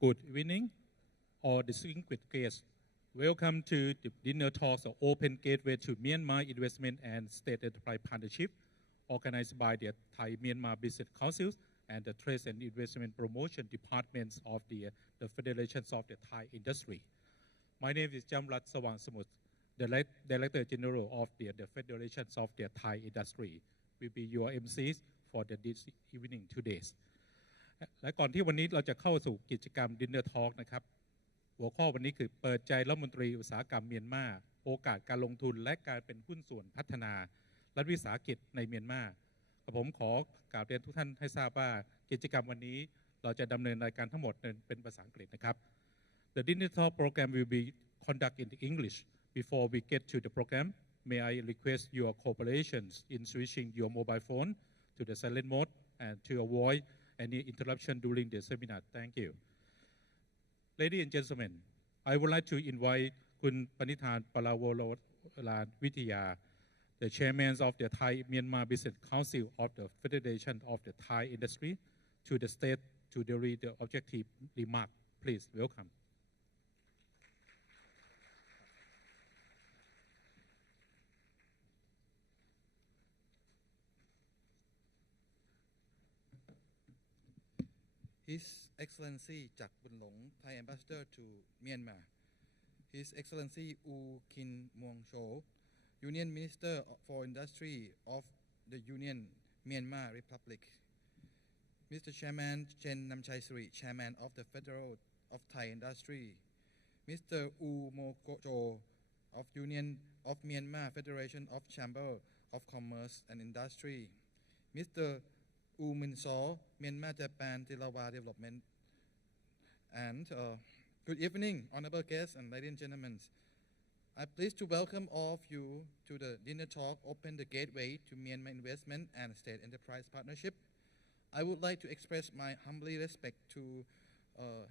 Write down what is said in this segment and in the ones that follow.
Good evening, all distinguished guests. Welcome to the dinner talks of Open Gateway to Myanmar Investment and State Enterprise Partnership, organized by the Thai Myanmar Business Council and the Trade and Investment Promotion Departments of the Federations of the Thai Industry. My name is Jamrat Sawang Samut, the Director General of the Federations of the Thai Industry. Will be your MCs for this evening today. และก่อนที่วันนี้เราจะเข้าสู่กิจกรรม Dinner Talk นะครับหัวข้อวันนี้คือเปิดใจรัฐมนตรีอุตสาหกรรมเมียนมาโอกาสการลงทุนและการเป็นหุ้นส่วนพัฒนารัฐวิสาหกิจในเมียนมาผมขอกราบเรียนทุกท่านให้ทราบว่ากิจกรรมวันนี้เราจะดำเนินรายการทั้งหมดเป็นภาษาอังกฤษนะครับ The Dinner Talk program will be conducted in English. Before we get to the program, may I request your cooperation in switching your mobile phone to the silent mode and to avoid any interruption during the seminar. Thank you. Ladies and gentlemen, I would like to invite Kun Panithan Palawolaran Vitya, the chairman of the Thai Myanmar Business Council of the Federation of the Thai Industry, to the stage to deliver the objective remark. Please welcome. His Excellency Jak Bunlong, Thai Ambassador to Myanmar. His Excellency U Kin Muang Cho, Union Minister for Industry of the Union Myanmar Republic. Mr. Chairman Chen Namchai Sri, Chairman of the Federal of Thai Industry. Mr. U Mo Cho of Union of Myanmar Federation of Chamber of Commerce and Industry. Mr. U Min So, Myanmar Japan Tilawa Development. And good evening, honorable guests and ladies and gentlemen. I'm pleased to welcome all of you to the dinner talk, Open the Gateway to Myanmar Investment and State Enterprise Partnership. I would like to express my humble respect to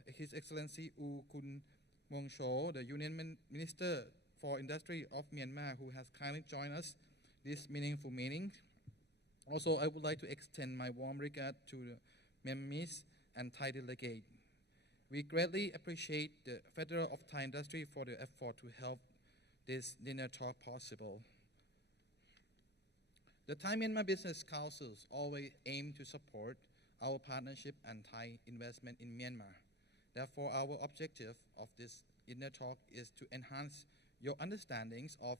His Excellency U Kun Muang Cho, the Union Minister for Industry of Myanmar, who has kindly joined us this meaningful meeting. Also, I would like to extend my warm regard to the Myanmar and Thai delegate. We greatly appreciate the Federal of Thai Industry for the effort to help this dinner talk possible. The Thai Myanmar Business Councils always aim to support our partnership and Thai investment in Myanmar. Therefore, our objective of this dinner talk is to enhance your understandings of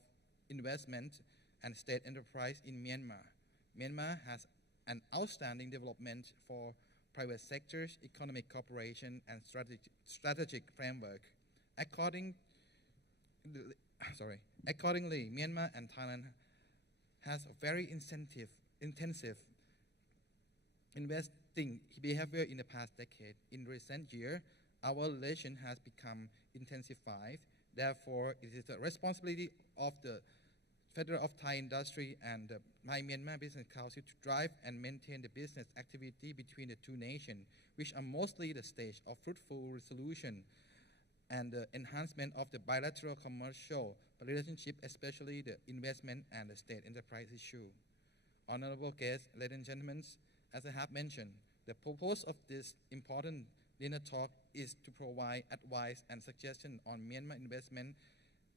investment and state enterprise in Myanmar. Myanmar has an outstanding development for private sectors, economic cooperation, and strategic framework. Accordingly, Myanmar and Thailand has a very intensive investing behavior in the past decade. In recent years, our relation has become intensified. Therefore, it is the responsibility of the Federal of Thai Industry and the Thai Myanmar Business Council to drive and maintain the business activity between the two nations, which are mostly the stage of fruitful resolution and the enhancement of the bilateral commercial relationship, especially the investment and the state enterprise issue. Honorable guests, ladies and gentlemen, as I have mentioned, the purpose of this important dinner talk is to provide advice and suggestion on Myanmar investment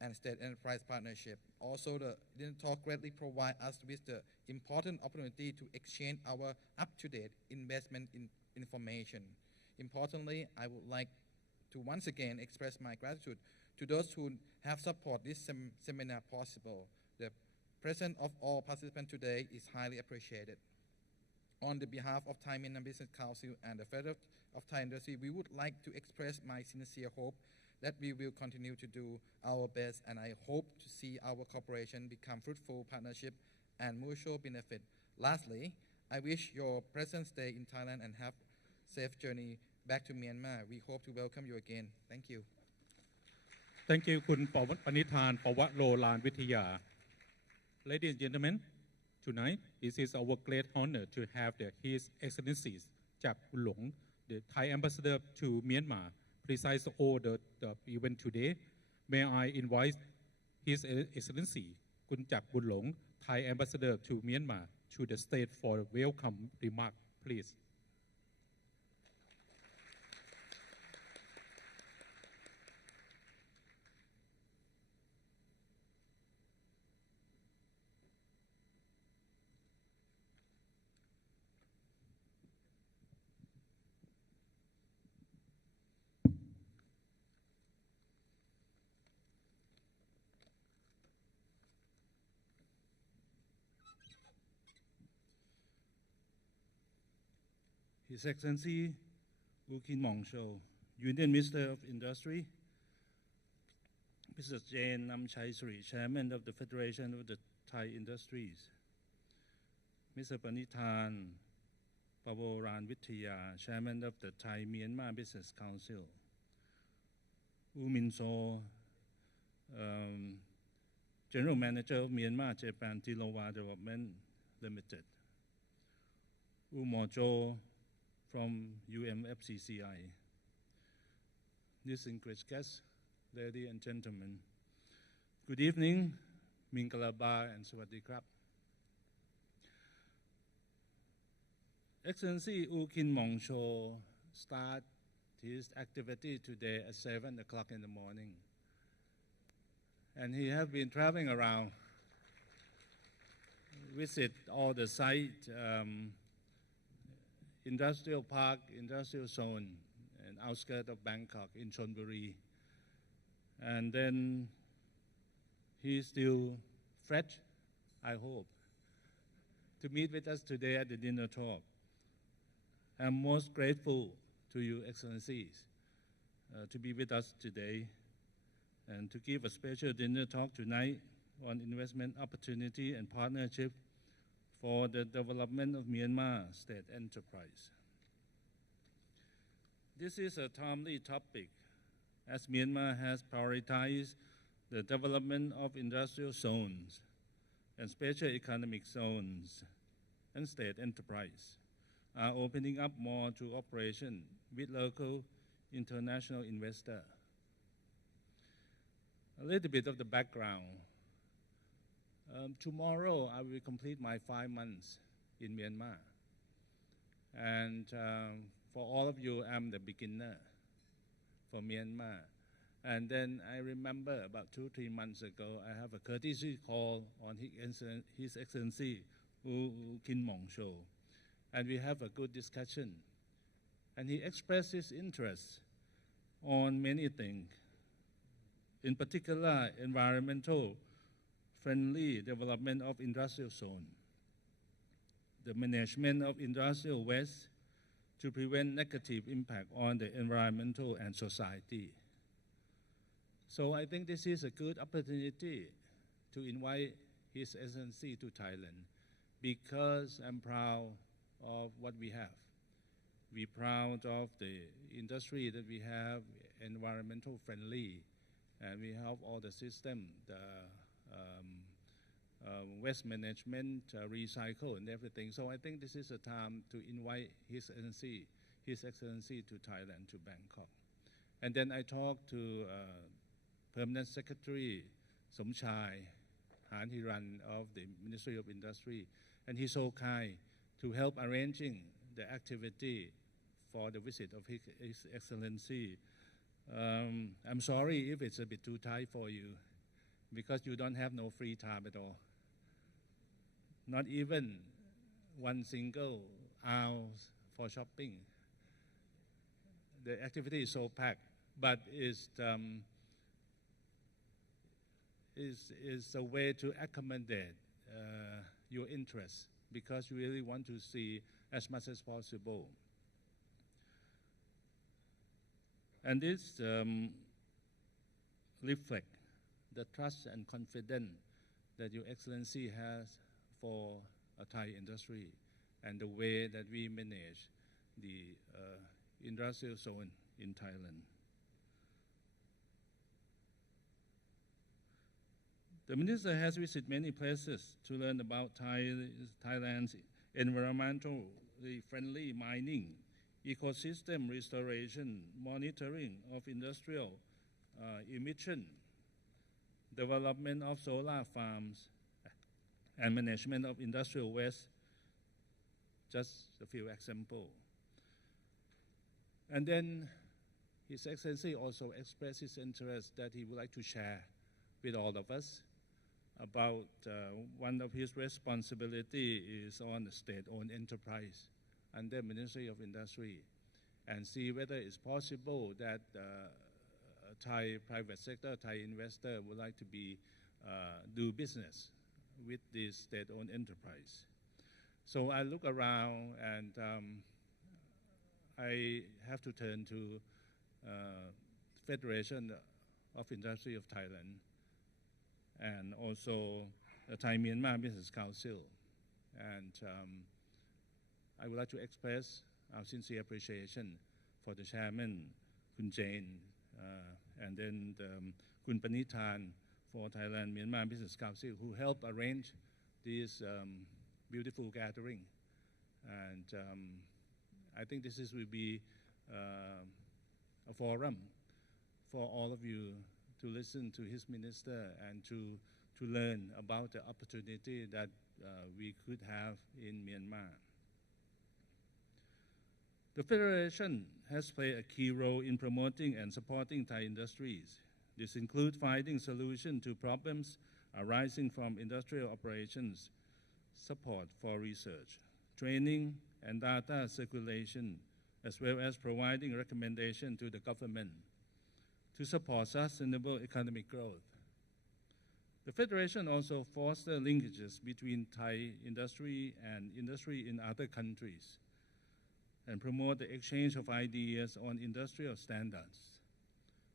and state enterprise partnership. Also, the dinner talk greatly provides us with the important opportunity to exchange our up-to-date investment information. Importantly, I would like to once again express my gratitude to those who have supported this seminar possible. The presence of all participants today is highly appreciated. On the behalf of Thai Myanmar Business Council and the Federal of Thai Industry, we would like to express my sincere hope that we will continue to do our best, and I hope to see our cooperation become fruitful partnership and mutual benefit. Lastly, I wish your present stay in Thailand and have safe journey back to Myanmar. We hope to welcome you again. Thank you. Thank you, Kun Panithan Palawolaran Vitya. Ladies and gentlemen, tonight it is our great honor to have His Excellencies Jak Bunlong, the Thai Ambassador to Myanmar, preside over the event today. May I invite His Excellency Kun Jak Bunlong, Thai Ambassador to Myanmar, to the stage for a welcome remark, please. His Excellency U Kin Mongsho, Union Minister of Industry, Mrs. Jane Namchai Sri, Chairman of the Federation of the Thai Industries, Mr. Panithan Pavoran Vitya, Chairman of the Thai Myanmar Business Council, U Min So, General Manager of Myanmar Japan Tilawa Development Limited, U Mo Jo from UMFCCI. Distinguished guests, ladies and gentlemen, good evening, Mingalaba and Sawasdee Krab. Excellency U Kin Mongsho start his activity today at 7 o'clock in the morning. And he has been traveling around, visit all the sites, industrial park, industrial zone, and outskirts of Bangkok in Chonburi. And then he's still fresh, I hope, to meet with us today at the dinner talk. I'm most grateful to you, Excellencies, to be with us today and to give a special dinner talk tonight on investment opportunity and partnership for the development of Myanmar state enterprise. This is a timely topic as Myanmar has prioritized the development of industrial zones and special economic zones and state enterprise are opening up more to operation with local international investors. A little bit of the background. Tomorrow I will complete my 5 months in Myanmar. And for all of you, I'm the beginner for Myanmar. And then I remember about 2-3 months ago, I have a courtesy call on His Excellency U Kin Mongsho. And we have a good discussion. And he expressed his interest on many things, in particular environmental friendly development of industrial zone, the management of industrial waste to prevent negative impact on the environmental and society. So I think this is a good opportunity to invite His Excellency to Thailand because I'm proud of what we have. We're proud of the industry that we have, environmental friendly, and we have all the system, the waste management, recycle, and everything. So I think this is a time to invite His Excellency to Thailand, to Bangkok. And then I talked to Permanent Secretary Somchai Han Hiran of the Ministry of Industry, and he's so kind to help arranging the activity for the visit of His Excellency. I'm sorry if it's a bit too tight for you, because you don't have no free time at all. Not even one single hour for shopping. The activity is so packed, but is a way to accommodate your interests, because you really want to see as much as possible. And this reflects the trust and confidence that Your Excellency has for a Thai industry and the way that we manage the industrial zone in Thailand. The Minister has visited many places to learn about Thailand's environmentally friendly mining, ecosystem restoration, monitoring of industrial emission, development of solar farms, and management of industrial waste, just a few examples. And then His Excellency also expressed his interest that he would like to share with all of us about one of his responsibility is on the state-owned enterprise under Ministry of Industry, and see whether it's possible that Thai private sector, Thai investor would like to do business with this state-owned enterprise. So I look around and I have to turn to Federation of Industry of Thailand and also the Thai Myanmar Business Council. And I would like to express our sincere appreciation for the chairman, Kun Jane, and then Kun Panithan for Thailand Myanmar Business Council, who helped arrange this beautiful gathering. And I think this will be a forum for all of you to listen to his minister and to learn about the opportunity that we could have in Myanmar. The Federation has played a key role in promoting and supporting Thai industries. This includes finding solutions to problems arising from industrial operations, support for research, training and data circulation, as well as providing recommendations to the government to support sustainable economic growth. The Federation also fosters linkages between Thai industry and industry in other countries and promote the exchange of ideas on industrial standards,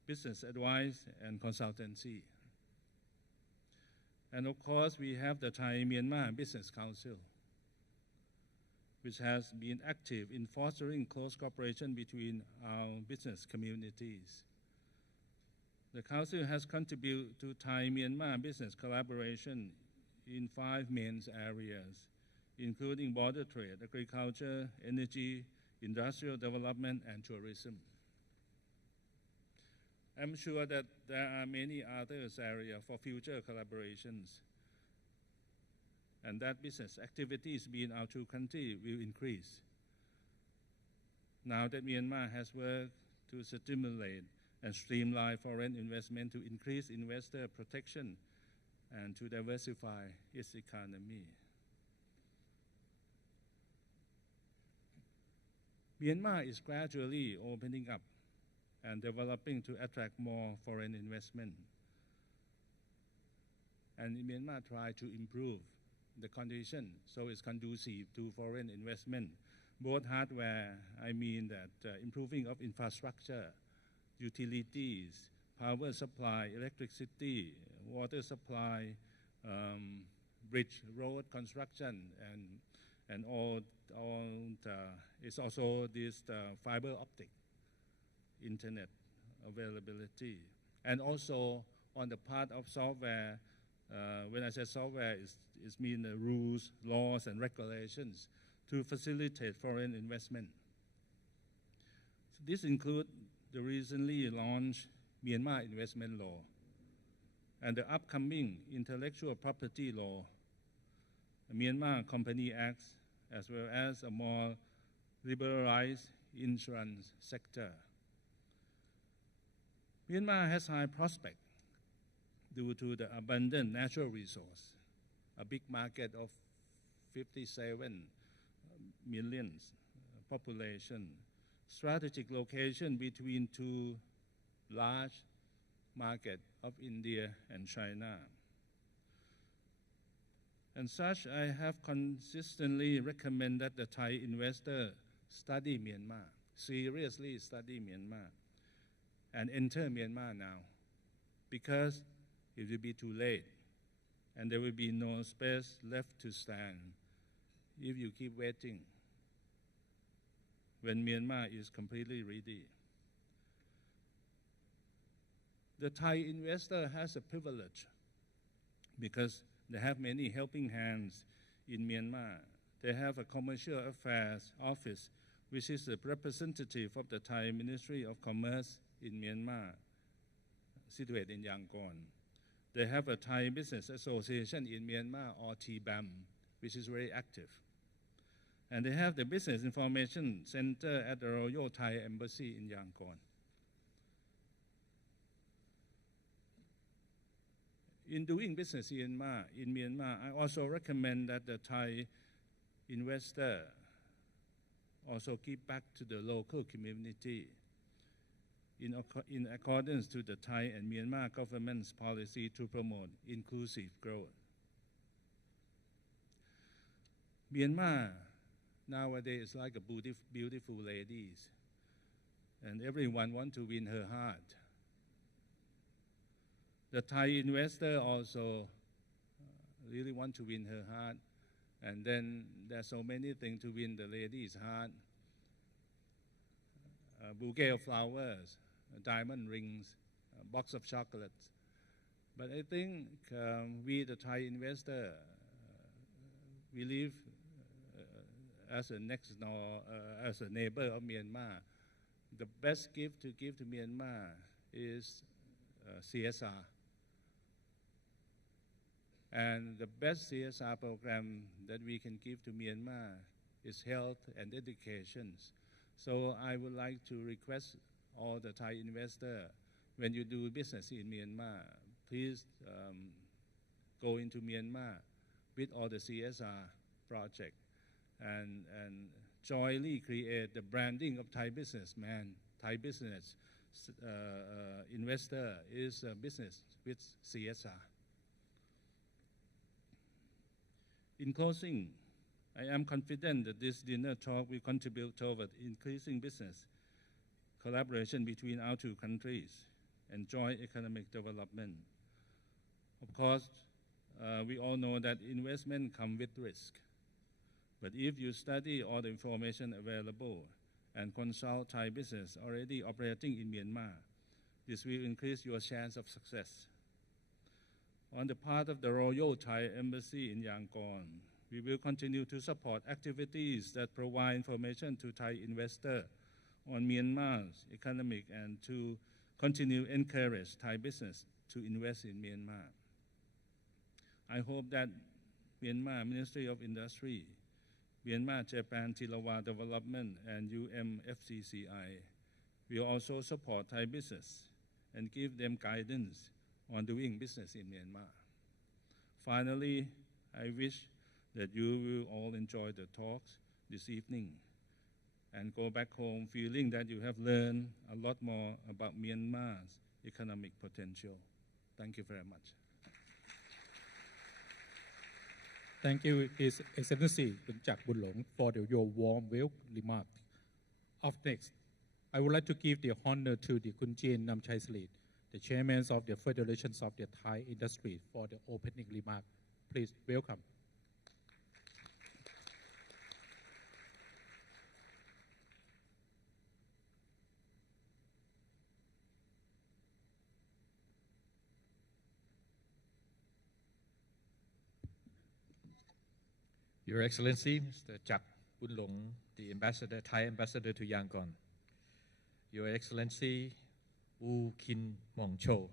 business advice, and consultancy. And of course, we have the Thai Myanmar Business Council, which has been active in fostering close cooperation between our business communities. The Council has contributed to Thai-Myanmar business collaboration in 5 main areas, including border trade, agriculture, energy, industrial development, and tourism. I'm sure that there are many other areas for future collaborations, and that business activities between our two countries will increase. Now that Myanmar has worked to stimulate and streamline foreign investment to increase investor protection and to diversify its economy. Myanmar is gradually opening up and developing to attract more foreign investment. And Myanmar tries to improve the condition so it's conducive to foreign investment, both hardware, I mean that improving of infrastructure, utilities, power supply, electricity, water supply, bridge, road construction, and all it's also this fiber optic internet availability. And also on the part of software, when I say software, it means the rules, laws, and regulations to facilitate foreign investment. So this includes the recently launched Myanmar Investment Law and the upcoming Intellectual Property Law, the Myanmar Company Act, as well as a more liberalized insurance sector. Myanmar has high prospects due to the abundant natural resource, a big market of 57 million population, strategic location between 2 large markets of India and China. And such, I have consistently recommended the Thai investor study Myanmar, seriously study Myanmar, and enter Myanmar now, because it will be too late, and there will be no space left to stand if you keep waiting when Myanmar is completely ready. The Thai investor has a privilege because they have many helping hands in Myanmar. They have a commercial affairs office, which is the representative of the Thai Ministry of Commerce in Myanmar, situated in Yangon. They have a Thai Business Association in Myanmar, or TBAM, which is very active. And they have the Business Information Center at the Royal Thai Embassy in Yangon. In doing business in Myanmar, I also recommend that the Thai investor also give back to the local community in accordance to the Thai and Myanmar government's policy to promote inclusive growth. Myanmar nowadays is like a beautiful ladies, and everyone want to win her heart. The Thai investor also really want to win her heart, and then there's so many things to win the lady's heart. A bouquet of flowers, diamond rings, a box of chocolates. But I think we, the Thai investor, we live as a next door, as a neighbor of Myanmar. The best gift to give to Myanmar is CSR. And the best CSR program that we can give to Myanmar is health and education. So I would like to request all the Thai investors, when you do business in Myanmar, please go into Myanmar with all the CSR project and jointly create the branding of Thai businessman. Thai business investor is a business with CSR. In closing, I am confident that this dinner talk will contribute toward increasing business collaboration between our two countries and joint economic development. Of course, we all know that investment comes with risk. But if you study all the information available and consult Thai business already operating in Myanmar, this will increase your chance of success. On the part of the Royal Thai Embassy in Yangon, we will continue to support activities that provide information to Thai investors on Myanmar's economic and to continue encourage Thai business to invest in Myanmar. I hope that Myanmar Ministry of Industry, Myanmar Japan Tilawa Development, and UMFCCI will also support Thai business and give them guidance on doing business in Myanmar. Finally, I wish that you will all enjoy the talks this evening and go back home feeling that you have learned a lot more about Myanmar's economic potential. Thank you very much. Thank you, His Excellency Kun Chak Bunlong, for your warm welcome remark. Up next, I would like to give the honor to the Kun Jin Namchai Slit, the Chairman of the Federations of the Thai Industry, for the opening remark. Please welcome. Your Excellency, Mr. Chak Bunlong, the ambassador, Thai ambassador to Yangon. Your Excellency, U Kin Mong Cho,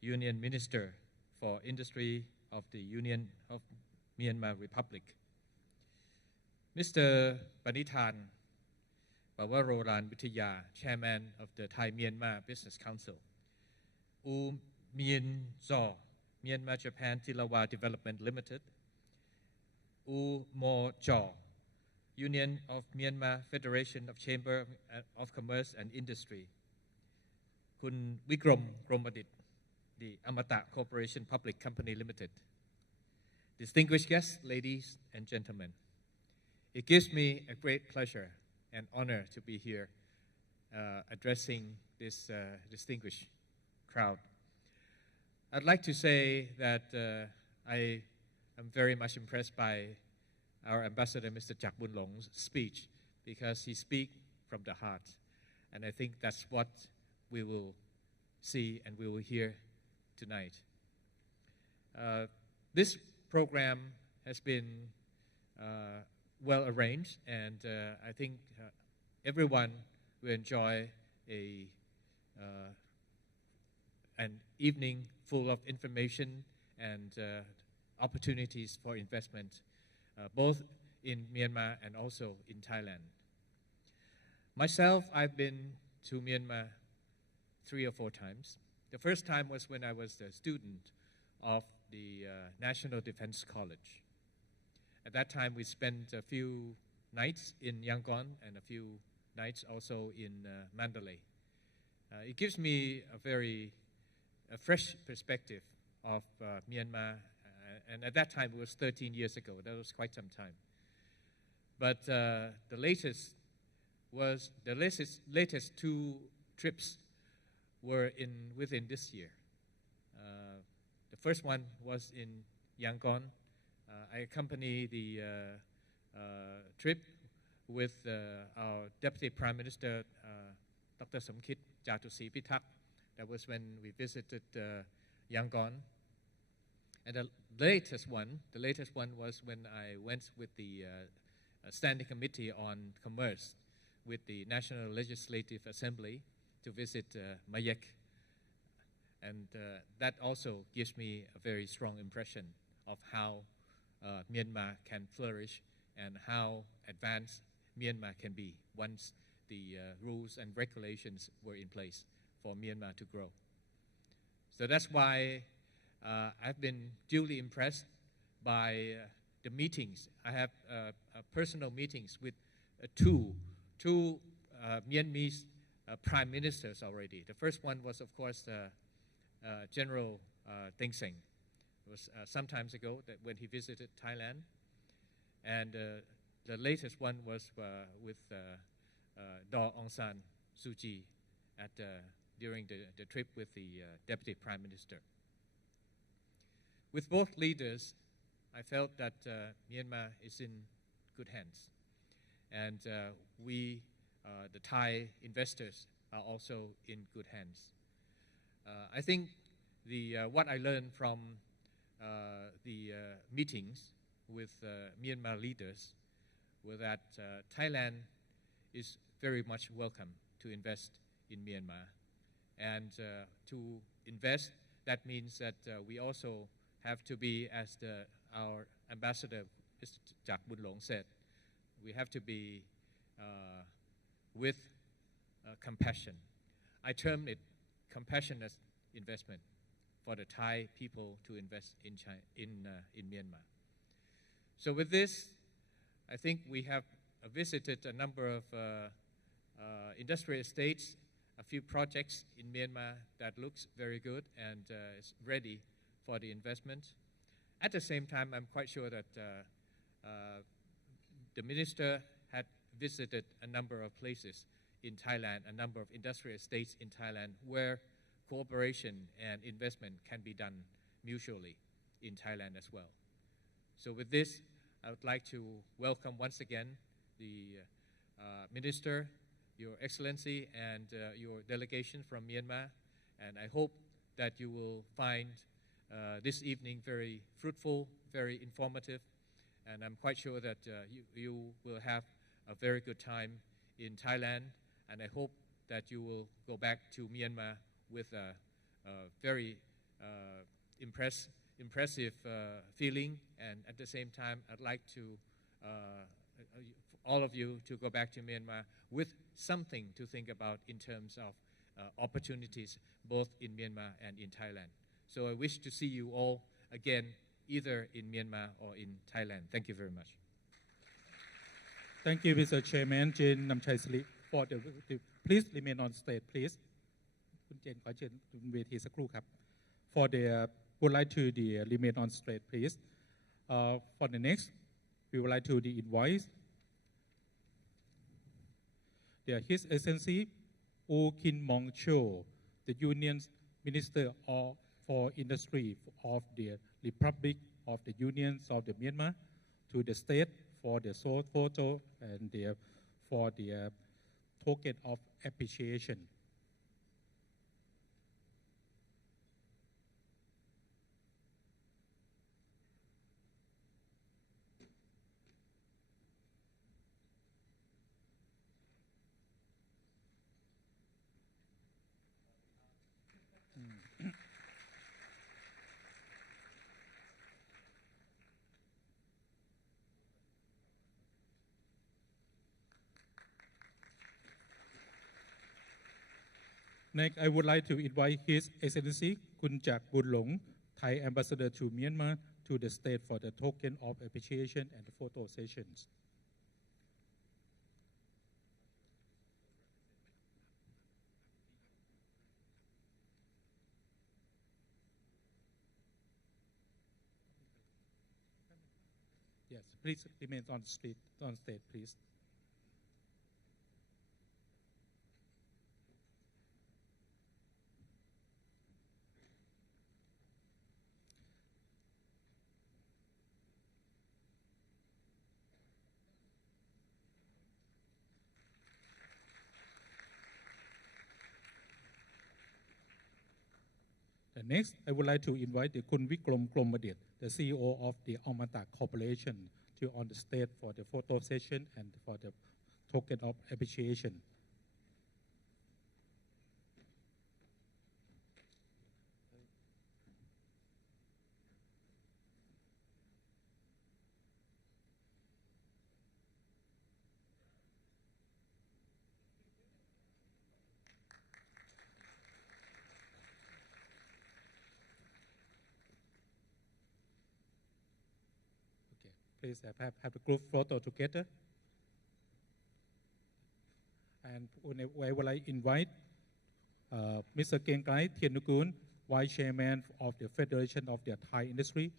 Union Minister for Industry of the Union of Myanmar Republic. Mr. Panithan Bawaroran Vithaya, Chairman of the Thai Myanmar Business Council. U Mien Zaw, Myanmar Japan Tilawa Development Limited. U Mo Jaw, Union of Myanmar Federation of Chamber of Commerce and Industry. Kun Vikram Gromadit, the Amata Corporation Public Company Limited. Distinguished guests, ladies and gentlemen, it gives me a great pleasure and honor to be here addressing this distinguished crowd. I'd like to say that I'm very much impressed by our ambassador, Mr. Chak Bunlong's speech, because he speaks from the heart. And I think that's what we will see and we will hear tonight. This program has been well arranged, and I think everyone will enjoy an evening full of information and opportunities for investment, both in Myanmar and also in Thailand. Myself, I've been to Myanmar 3 or 4 times. The first time was when I was a student of the National Defense College. At that time, we spent a few nights in Yangon and a few nights also in Mandalay. It gives me a fresh perspective of Myanmar. And at that time, it was 13 years ago. That was quite some time. But the latest two trips were within this year. The first one was in Yangon. I accompanied the trip with our Deputy Prime Minister, Dr. Somkit Jatusi Pitak. That was when we visited Yangon. And the latest one was when I went with the Standing Committee on Commerce with the National Legislative Assembly to visit Mayek. And that also gives me a very strong impression of how Myanmar can flourish and how advanced Myanmar can be once the rules and regulations were in place for Myanmar to grow. So that's why I've been duly impressed by the meetings. I have personal meetings with two Myanmar prime ministers already. The first one was, of course, General Thein Sein. It was some time ago that when he visited Thailand. And the latest one was with Daw Aung San Suu Kyi during the trip with the Deputy Prime Minister. With both leaders, I felt that Myanmar is in good hands. And we, the Thai investors, are also in good hands. I think what I learned from the meetings with Myanmar leaders were that Thailand is very much welcome to invest in Myanmar. And to invest, that means that we also have to be, as our ambassador, Mr. Jak Bunlong, said, we have to be with compassion. I term it compassionate investment for the Thai people to invest in Myanmar. So with this, I think we have visited a number of industrial estates, a few projects in Myanmar that looks very good and is ready for the investment. At the same time, I'm quite sure that the minister had visited a number of places in Thailand, a number of industrial estates in Thailand where cooperation and investment can be done mutually in Thailand as well. So with this, I would like to welcome once again the Minister, Your Excellency, and your delegation from Myanmar. And I hope that you will find this evening very fruitful, very informative. And I'm quite sure that you will have a very good time in Thailand. And I hope that you will go back to Myanmar with a very impressive feeling. And at the same time, I'd like to all of you to go back to Myanmar with something to think about in terms of opportunities both in Myanmar and in Thailand. So I wish to see you all again, either in Myanmar or in Thailand. Thank you very much. Thank you, Mr. Chairman Jane Namchaisri, for the please remain on stage, please. For the would like to remain on stage, please. For the next, we would like to invite His Excellency U Kin Mong Cho, the Union Minister for Industry of the Republic of the Union of the Myanmar, to the state for the short photo and for the token of appreciation. Next, I would like to invite His Excellency Kun Jak Bunlong, Thai Ambassador to Myanmar, to the stage for the token of appreciation and the photo sessions. Yes. Yes, please remain on stage, please. Next, I would like to invite the Kun Vikram Kromadet, the CEO of the Amata Corporation, to on the stage for the photo session and for the token of appreciation. Please have a group photo together. And I would like to invite Mr. Kengkai Thienukun, Vice Chairman of the Federation of the Thai Industry,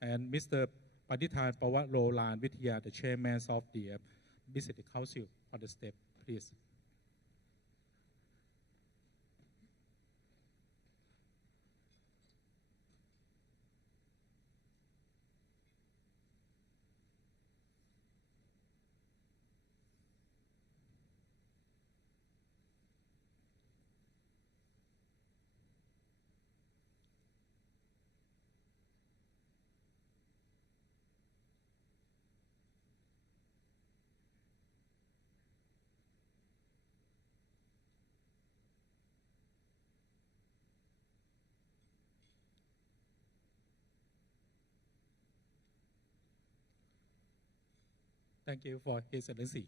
and Mr. Padithan Pawat Vitya, the Chairman of the Business Council on the stage, please. Thank you for His Excellency.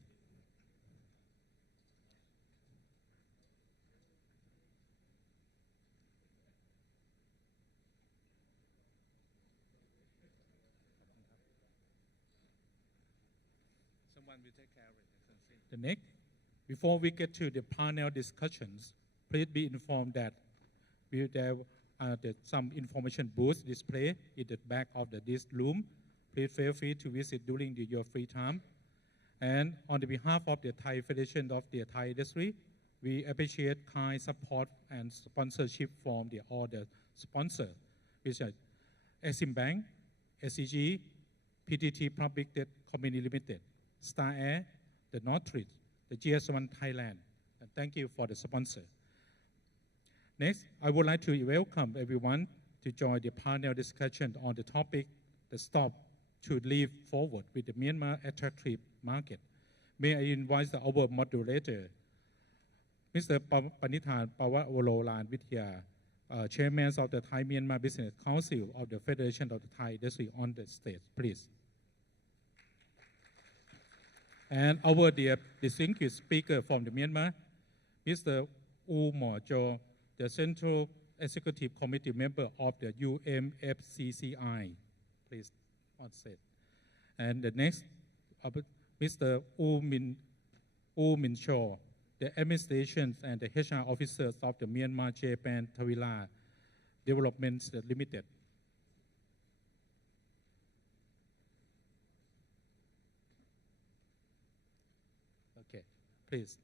Someone will take care of it, Excellency. The next, before we get to the panel discussions, please be informed that there are some information booths displayed in the back of this room. Please feel free to visit during your free time. And on the behalf of the Thai Federation of the Thai Industry, we appreciate kind support and sponsorship from all the sponsors, which are Exim Bank, SCG, PTT Public Debt Company Limited, Star Air, the Northridge, the GS1 Thailand. And thank you for the sponsor. Next, I would like to welcome everyone to join the panel discussion on the topic, the stop to leap forward with the Myanmar attractive market. May I invite our moderator, Mr. Panithan Pawat Vitya, Chairman of the Thai Myanmar Business Council of the Federation of the Thai Industry on the stage, please. And our dear distinguished speaker from the Myanmar, Mr. U Mo-jo, the Central Executive Committee member of the UMFCCI, please on stage. And the next, Mr. U Min Cho, the administration and the HR officers of the Myanmar Japan Tawila Developments Limited. Okay, please.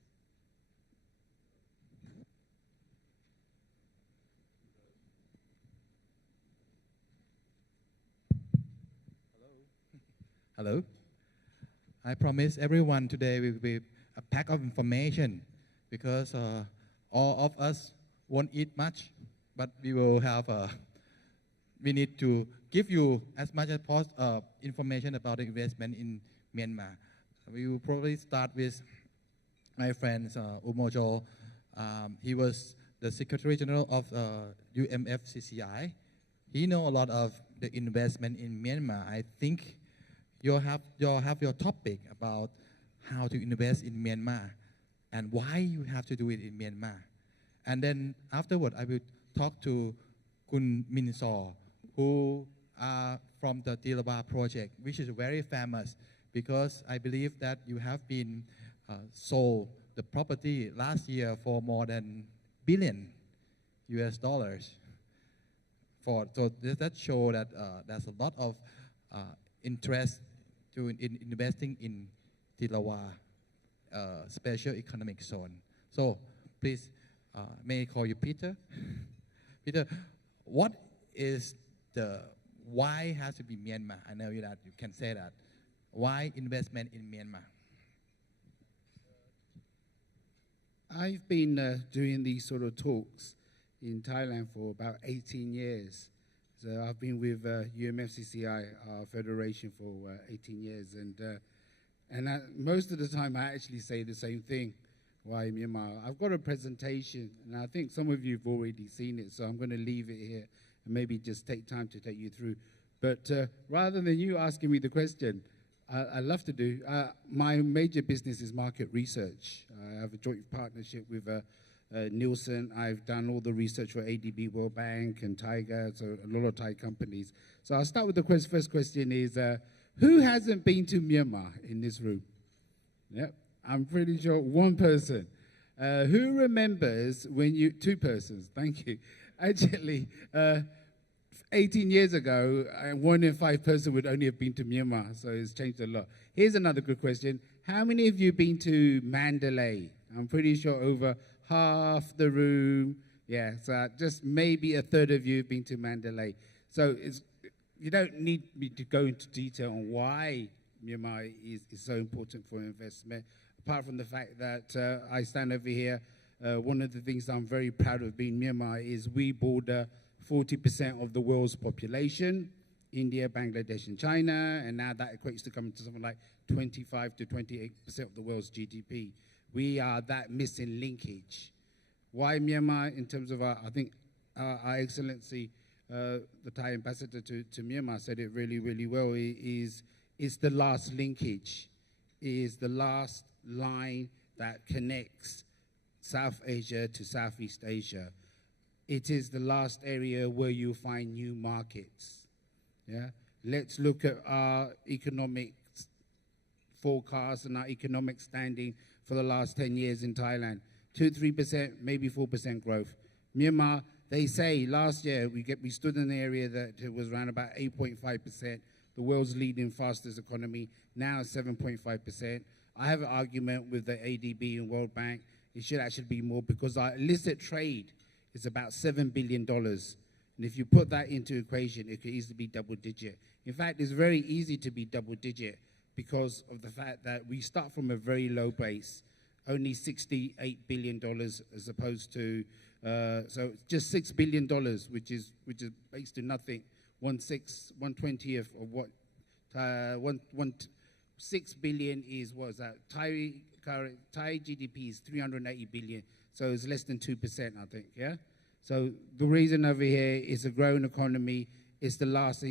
Hello. I promise everyone today will be a pack of information because all of us won't eat much, but we will have we need to give you as much as possible information about the investment in Myanmar. We will probably start with my friend Umojo. He was the Secretary General of UMFCCI. He knows a lot of the investment in Myanmar. I think you'll have your topic about how to invest in Myanmar and why you have to do it in Myanmar. And then afterward, I will talk to Kun Min Saw, who are from the Tilawa project, which is very famous because I believe that you have been sold the property last year for more than $1 billion. So that shows that there's a lot of interest to investing in Tilawa special economic zone. So please, may I call you Peter? Peter, what is the why has to be Myanmar? I know that you can say that. Why investment in Myanmar? I've been doing these sort of talks in Thailand for about 18 years. So I've been with UMFCCI, our federation, for 18 years. And most of the time I actually say the same thing, why Myanmar. I've got a presentation, and I think some of you have already seen it, so I'm going to leave it here and maybe just take time to take you through. But rather than you asking me the question, I love to do. My major business is market research. I have a joint partnership with Nielsen. I've done all the research for ADB, World Bank, and Tiger, so a lot of Thai companies. So I'll start with the first question is, who hasn't been to Myanmar in this room? Yep, I'm pretty sure one person. Who remembers when you, two persons, thank you. Actually, 18 years ago, 1 in 5 person would only have been to Myanmar, so it's changed a lot. Here's another good question. How many of you have been to Mandalay? I'm pretty sure over half the room. Yeah, so just maybe a third of you have been to Mandalay. So you don't need me to go into detail on why Myanmar is so important for investment, apart from the fact that I stand over here. One of the things I'm very proud of being Myanmar is we border 40% of the world's population, India, Bangladesh, and China, and now that equates to coming to something like 25 to 28% of the world's GDP. We are that missing linkage. Why Myanmar? In terms of I think our Excellency, the Thai ambassador to Myanmar said it really, really well, is the last linkage, is the last line that connects South Asia to Southeast Asia. It is the last area where you find new markets. Yeah? Let's look at our economic forecast and our economic standing for the last 10 years in Thailand. 2-3%, maybe 4% growth. Myanmar, they say last year we stood in an area that it was around about 8.5%, the world's leading fastest economy, now 7.5%. I have an argument with the ADB and World Bank. It should actually be more because our illicit trade is about $7 billion. And if you put that into equation, it could easily be double digit. In fact, it's very easy to be double digit because of the fact that we start from a very low base, only $68 billion as opposed to, so just $6 billion, which is based to nothing, 1/20th of what, 6 billion is, what is that? Thai GDP is 380 billion. So it's less than 2%, I think, yeah? So the reason over here is a growing economy. It's the last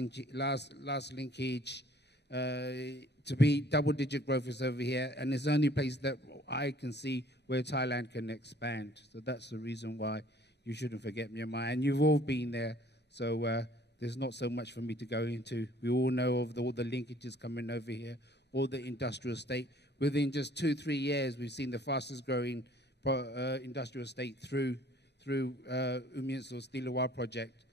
linkage. To be double-digit growth is over here, and it's the only place that I can see where Thailand can expand. So that's the reason why you shouldn't forget Myanmar. And you've all been there, so there's not so much for me to go into. We all know of all the linkages coming over here, all the industrial estate. Within just 2-3 years, we've seen the fastest growing industrial estate through Umyinso's Tilawa project.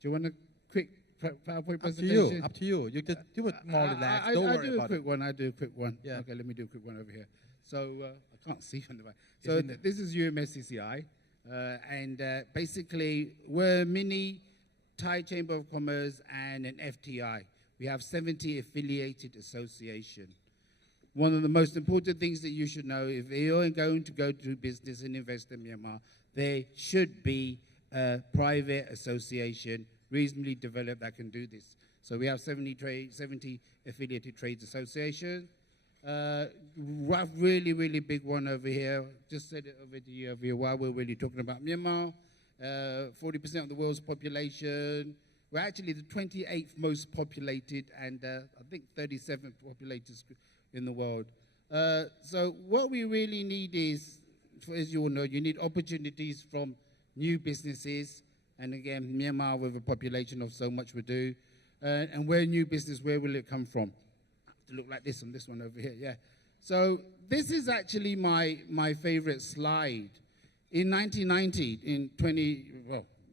Do you want a quick PowerPoint presentation? Up to you. You could do it more relaxed. Don't worry about it. I'll do a quick one. Yeah. Okay, let me do a quick one over here. So I can't see from the back. So this is UMSCCI, and basically we're a mini Thai Chamber of Commerce and an FTI. We have 70 affiliated associations. One of the most important things that you should know, if you're going to go do business and invest in Myanmar, there should be a private association, reasonably developed, that can do this. So we have 70 affiliated trades associations. Really, really big one over here. Just said it over to you over here while we're really talking about Myanmar. 40% of the world's population. We're actually the 28th most populated and I think 37th populated in the world. So what we really need is, as you all know, you need opportunities from new businesses. And again, Myanmar with a population of so much we do. And where new business, where will it come from? To look like this on this one over here, yeah. So this is actually my favorite slide. In 1990,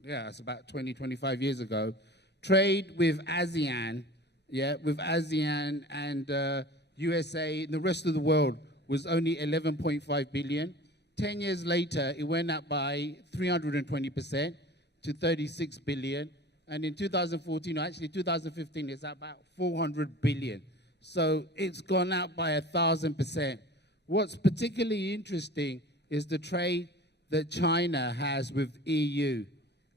it's about 20, 25 years ago, trade with ASEAN yeah, with ASEAN and USA, the rest of the world was only 11.5 billion. 10 years later, it went up by 320% to 36 billion. And in 2014, or actually 2015, it's about 400 billion. So it's gone up by 1,000%. What's particularly interesting is the trade that China has with EU.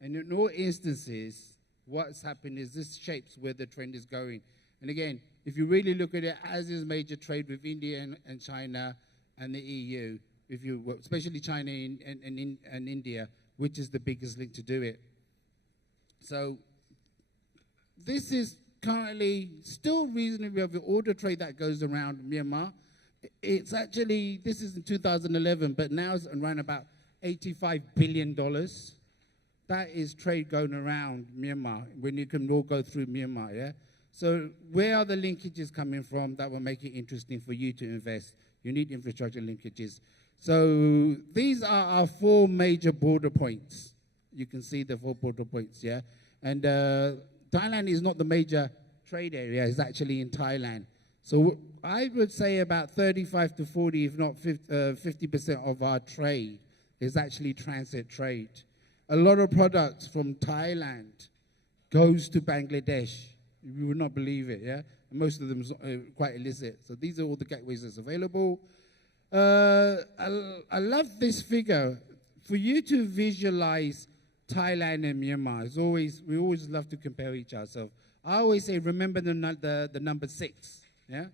And in all instances, what's happened is this shapes where the trend is going. And again, if you really look at it, as is major trade with India and China and the EU, if you, especially China and India, which is the biggest link to do it. So this is currently still reasonably of the order trade that goes around Myanmar. It's actually, this is in 2011, but now it's around about $85 billion. That is trade going around Myanmar, when you can all go through Myanmar, yeah? So where are the linkages coming from that will make it interesting for you to invest? You need infrastructure linkages. So these are our 4 major border points. You can see the 4 border points, yeah? And Thailand is not the major trade area, it's actually in Thailand. So I would say about 35 to 40, if not 50% of our trade is actually transit trade. A lot of products from Thailand goes to Bangladesh. You would not believe it, yeah? And most of them are quite illicit. So these are all the gateways that's available. I love this figure. For you to visualize Thailand and Myanmar, we always love to compare each other. So I always say, remember the number 6, yeah?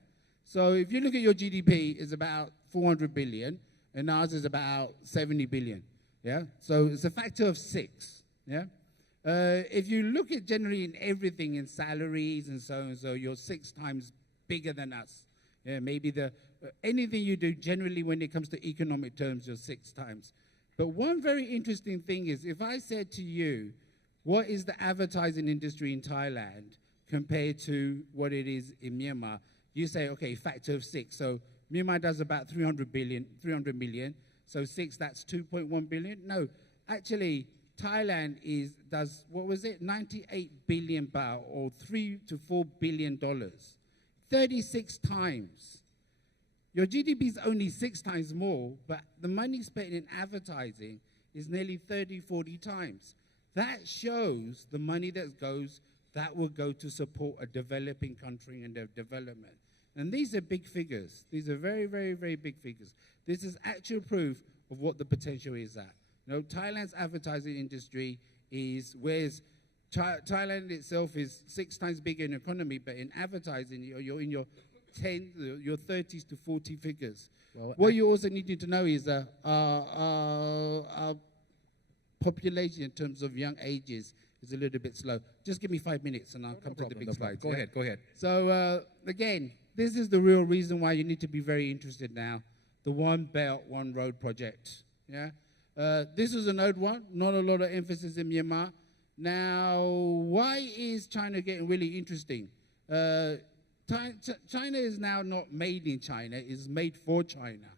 So if you look at your GDP, it's about 400 billion, and ours is about 70 billion, yeah? So it's a factor of 6, yeah? If you look at generally in everything, in salaries and so, you're 6 times bigger than us. Yeah, maybe anything you do generally when it comes to economic terms, you're 6 times. But one very interesting thing is, if I said to you, what is the advertising industry in Thailand compared to what it is in Myanmar? You say, okay, factor of 6. So Myanmar does about 300 million. So 6, that's 2.1 billion. No, actually, Thailand does, what was it? 98 billion baht, or $3 to $4 billion. 36 times. Your GDP is only 6 times more, but the money spent in advertising is nearly 30, 40 times. That shows the money that will go to support a developing country and their development. And these are big figures. These are very, very, very big figures. This is actual proof of what the potential is at. You know, Thailand's advertising industry whereas Thailand itself is 6 times bigger in economy, but in advertising, you're in your 30s to 40 figures. Well, what you also need to know is our population in terms of young ages is a little bit slow. Just give me 5 minutes and I'll come to the big slides. Go ahead. So again, this is the real reason why you need to be very interested now. The One Belt, One Road project. Yeah, this is a node 1, not a lot of emphasis in Myanmar. Now, why is China getting really interesting? China is now not made in China, it's made for China.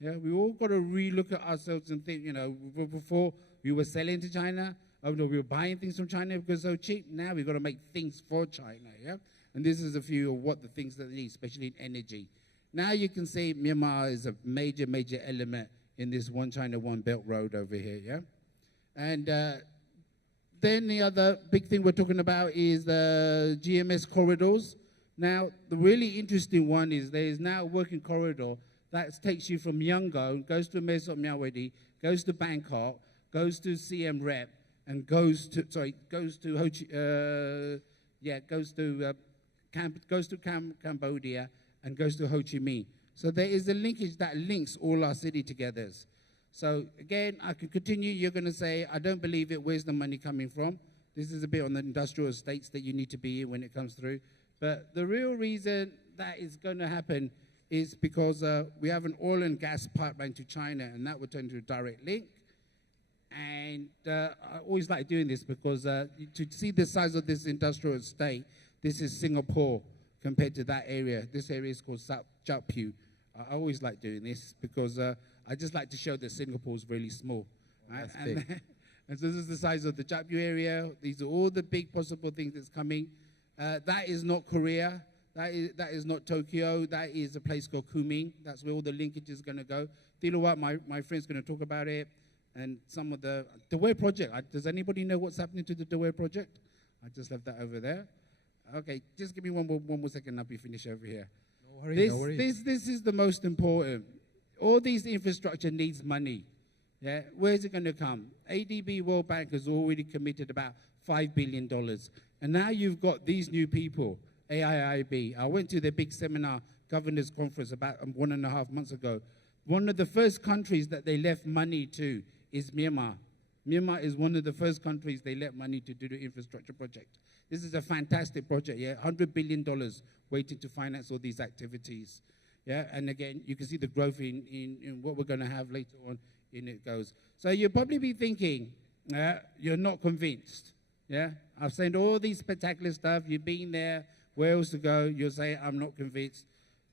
Yeah, we all got to re-look at ourselves and think, you know, before we were selling to China, we were buying things from China because it's so cheap. Now we've got to make things for China, yeah? And this is a few of what the things that they need, especially in energy. Now you can see Myanmar is a major, major element in this One China, One Belt road over here, yeah? And then the other big thing we're talking about is the GMS corridors. Now, the really interesting one is there is now a working corridor that takes you from Yangon, goes to Mesot Myawaddy, goes to Bangkok, goes to Siem Reap, and goes to Cambodia and goes to Ho Chi Minh. So there is a linkage that links all our city together. So again, I can continue. You're going to say, I don't believe it. Where's the money coming from? This is a bit on the industrial estates that you need to be in when it comes through. But the real reason that is going to happen is because we have an oil and gas pipeline to China, and that will turn into a direct link. And I always like doing this because to see the size of this industrial estate, this is Singapore compared to that area. This area is called Chao Phu. I always like doing this because I just like to show that Singapore is really small. Right? And so this is the size of the Chao Phu area. These are all the big possible things that's coming. That is not Korea. That is not Tokyo. That is a place called Kunming. That's where all the linkage is going to go. Dilawat, my friend's going to talk about it. And some of the Dawei project. Does anybody know what's happening to the Dawei project? I just left that over there. Okay, just give me one more second. I'll be finished over here. No worries, no worries. This is the most important. All these infrastructure needs money. Yeah, where's it going to come? ADB World Bank has already committed about $5 billion. And now you've got these new people, AIIB. I went to their big seminar, governors conference, about 1.5 months ago. One of the first countries that they left money to is Myanmar. Myanmar is one of the first countries they left money to do the infrastructure project. This is a fantastic project, yeah, $100 billion waiting to finance all these activities. Yeah, and again, you can see the growth in what we're going to have later on in it goes. So you'll probably be thinking, you're not convinced. Yeah, I've sent all these spectacular stuff. You've been there. Where else to go? You'll say, I'm not convinced.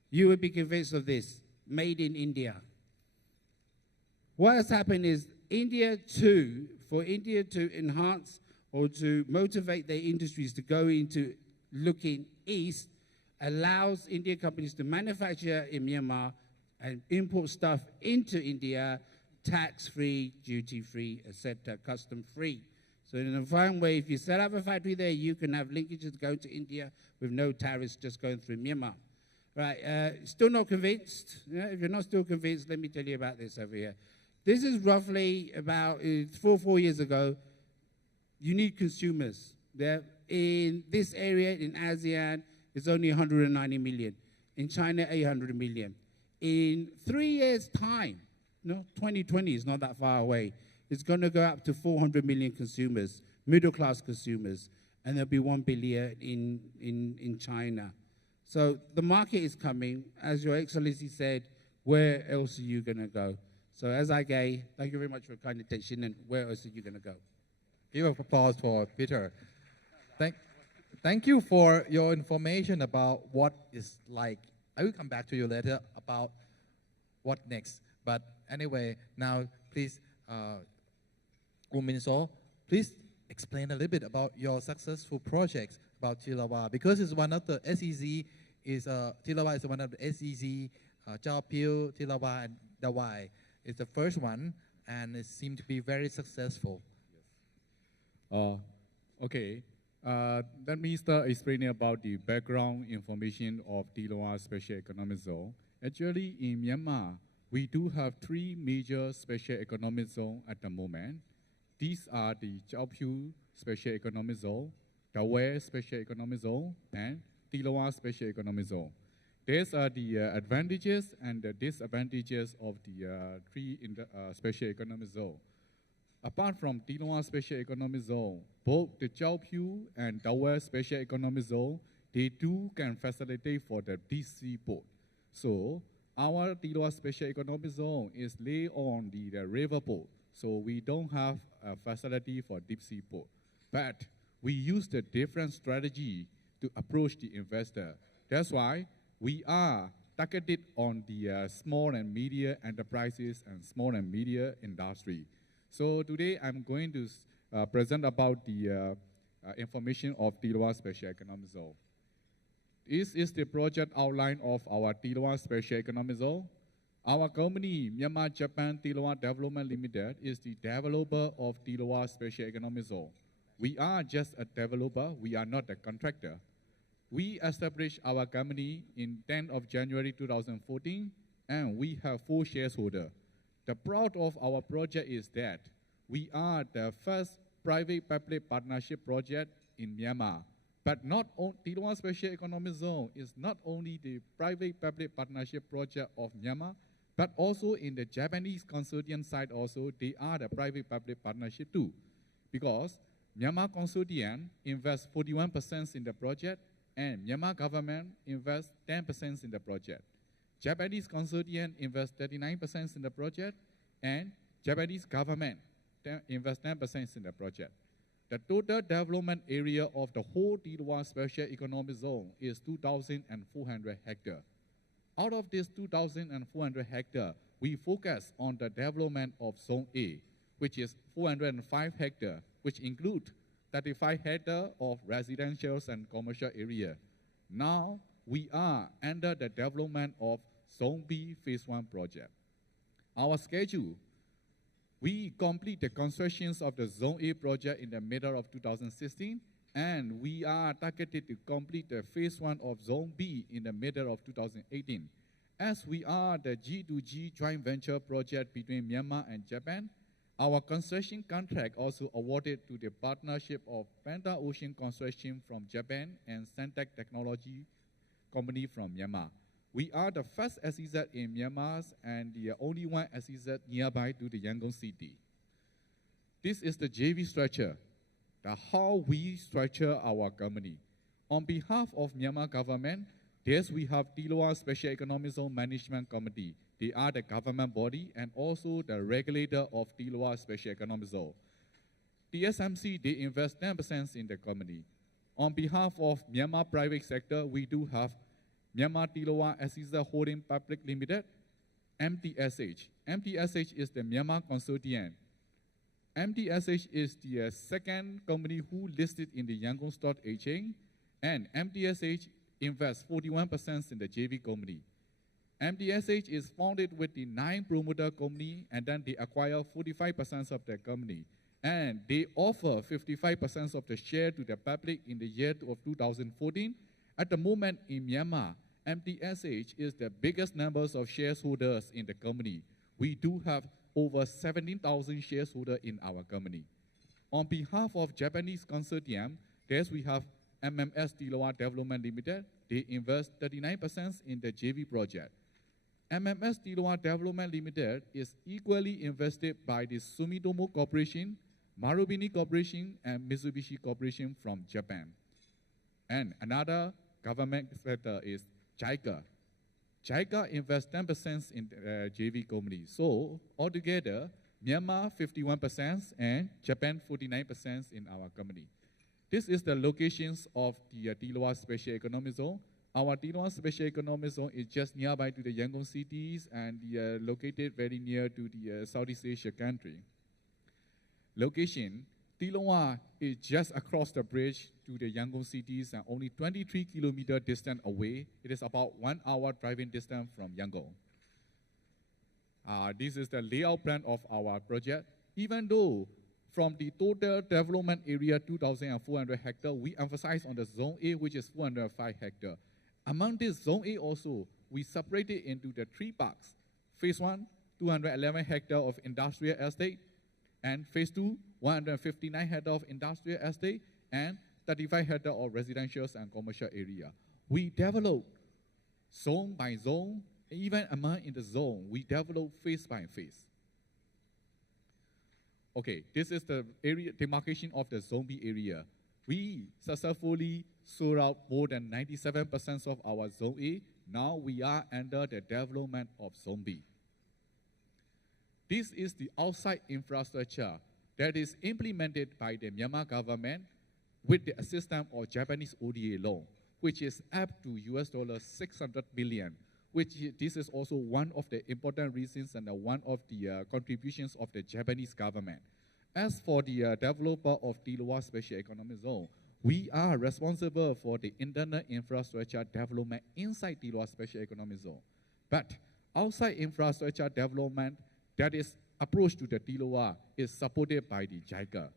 You would be convinced of this. Made in India. What has happened is for India to enhance or to motivate their industries to go into looking east, allows Indian companies to manufacture in Myanmar and import stuff into India, tax-free, duty-free, etc., custom-free. So in a fine way, if you set up a factory there, you can have linkages going to India with no tariffs just going through Myanmar. Right, still not convinced? Yeah, if you're not still convinced, let me tell you about this over here. This is roughly about 4 years ago. You need consumers. There, in this area, in ASEAN, it's only 190 million. In China, 800 million. In 3 years' time, 2020 is not that far away, it's going to go up to 400 million consumers, middle-class consumers, and there'll be 1 billion in China. So the market is coming. As Your Excellency said, where else are you going to go? So as I gave, thank you very much for your kind attention, and where else are you going to go? Give an applause for Peter. Thank you for your information about what is like. I will come back to you later about what next. But anyway, now please, Min-so, please explain a little bit about your successful projects about Tilawa, because it's one of the SEZ, Tilawa is one of the SEZ, Chao Pil, Tilawa, and Dawai. It's the first one, and it seemed to be very successful. Okay. Let me start explaining about the background information of Tilawa Special Economic Zone. Actually, in Myanmar, we do have 3 major special economic zones at the moment. These are the Chao Pil Special Economic Zone, Dawei Special Economic Zone, and Tilawa Special Economic Zone. These are the advantages and the disadvantages of the 3 special economic zones. Apart from Tilawa Special Economic Zone, both the Chao Pil and Dawei Special Economic Zone, they too can facilitate for the deep sea port. So our Tilawa Special Economic Zone is laid on the river port, so we don't have a facility for deep sea port. But we use the different strategy to approach the investor. That's why we are targeted on the small and medium enterprises and small and medium industry. So today I'm going to present about the information of Tilawa Special Economic Zone. This is the project outline of our Tilawa Special Economic Zone. Our company, Myanmar Japan Tilawa Development Limited, is the developer of Tilawa Special Economic Zone. We are just a developer, we are not a contractor. We established our company in 10th of January 2014, and we have 4 shareholders. The proud of our project is that we are the first private-public partnership project in Myanmar. But not only Tilawa Special Economic Zone is not only the private-public partnership project of Myanmar, but also in the Japanese consortium side also, they are the private-public partnership too. Because Myanmar consortium invests 41% in the project, and Myanmar government invests 10% in the project. Japanese consortium invests 39% in the project, and Japanese government invests 10% in the project. The total development area of the whole Tilawa Special Economic Zone is 2,400 hectares. Out of this 2,400 hectares, we focus on the development of Zone A, which is 405 hectares, which include 35 hectares of residential and commercial area. Now, we are under the development of Zone B Phase 1 project. Our schedule, we complete the constructions of the Zone A project in the middle of 2016, and we are targeted to complete the Phase 1 of Zone B in the middle of 2018. As we are the G2G joint venture project between Myanmar and Japan, our construction contract also awarded to the partnership of Panda Ocean Construction from Japan and Santec Technology Company from Myanmar. We are the first SEZ in Myanmar and the only one SEZ nearby to the Yangon city. This is the JV structure, how we structure our company. On behalf of Myanmar government, yes, we have Tiloa Special Economic Zone Management Committee. They are the government body and also the regulator of Tiloa Special Economic Zone. TSMC, they invest 10% in the company. On behalf of Myanmar private sector, we do have Myanmar Tiloa SEZ Holding Public Limited, MTSH. MTSH is the Myanmar consortium. MTSH is the second company who listed in the Yangon Stock Exchange, and MTSH invests 41% in the JV company. MTSH is founded with the 9 promoter company, and then they acquire 45% of the company. And they offer 55% of the share to the public in the year of 2014. At the moment in Myanmar, MTSH is the biggest numbers of shareholders in the company. We do have over 17,000 shareholders in our company. On behalf of Japanese consortium, yes, we have MMS Tiloa Development Limited. They invest 39% in the JV project. MMS Tiloa Development Limited is equally invested by the Sumitomo Corporation, Marubeni Corporation, and Mitsubishi Corporation from Japan. And another government sector is JICA. JICA invests 10% in the JV company. So altogether, Myanmar 51% and Japan 49% in our company. This is the locations of the Tiloa Special Economic Zone. Our Tiloa Special Economic Zone is just nearby to the Yangon cities and located very near to the Southeast Asia country. Location, Tiloa is just across the bridge to the Yangon cities and only 23 kilometer distance away. It is about 1 hour driving distance from Yangon. This is the layout plan of our project. Even though from the total development area 2,400 hectares, we emphasize on the Zone A, which is 405 hectares. Among this Zone A also, we separated into the 3 parks. Phase 1, 211 hectares of industrial estate, and Phase 2, 159 hectares of industrial estate, and 35 hectares of residential and commercial area. We develop zone by zone, even among in the zone, we develop phase by phase. Okay, this is the area demarcation of the Zone B area. We successfully sold out more than 97% of our Zone A. Now we are under the development of Zone B. This is the outside infrastructure that is implemented by the Myanmar government with the assistance of Japanese ODA loan, which is up to US $600 billion, which this is also one of the important reasons and one of the contributions of the Japanese government. As for the developer of Tiloa Special Economic Zone, we are responsible for the internal infrastructure development inside Tiloa Special Economic Zone. But outside infrastructure development that is approach to the Tiloa is supported by the JICA.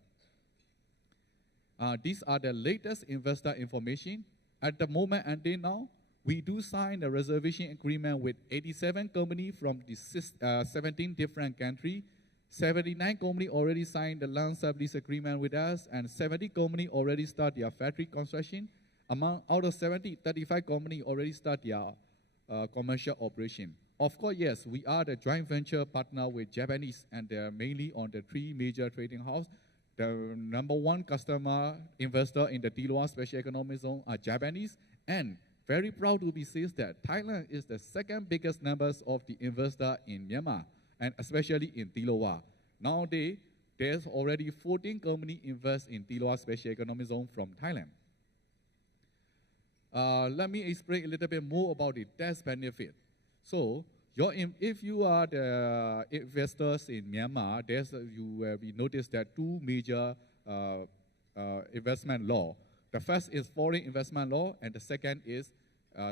These are the latest investor information. At the moment until now, we do sign a reservation agreement with 87 companies from the 17 different countries. 79 companies already signed the land sublease agreement with us, and 70 companies already start their factory construction. Out of 70, 35 companies already start their commercial operation. Of course, yes, we are the joint venture partner with Japanese, and they're mainly on the 3 major trading houses. The number 1 customer investor in the Tiloa Special Economic Zone are Japanese, and very proud to be said that Thailand is the second biggest numbers of the investor in Myanmar, and especially in Tiloa. Nowadays, there's already 14 companies invest in Tiloa Special Economic Zone from Thailand. Let me explain a little bit more about the tax benefit. So, if you are the investors in Myanmar, we notice that 2 major investment law. The first is foreign investment law, and the second is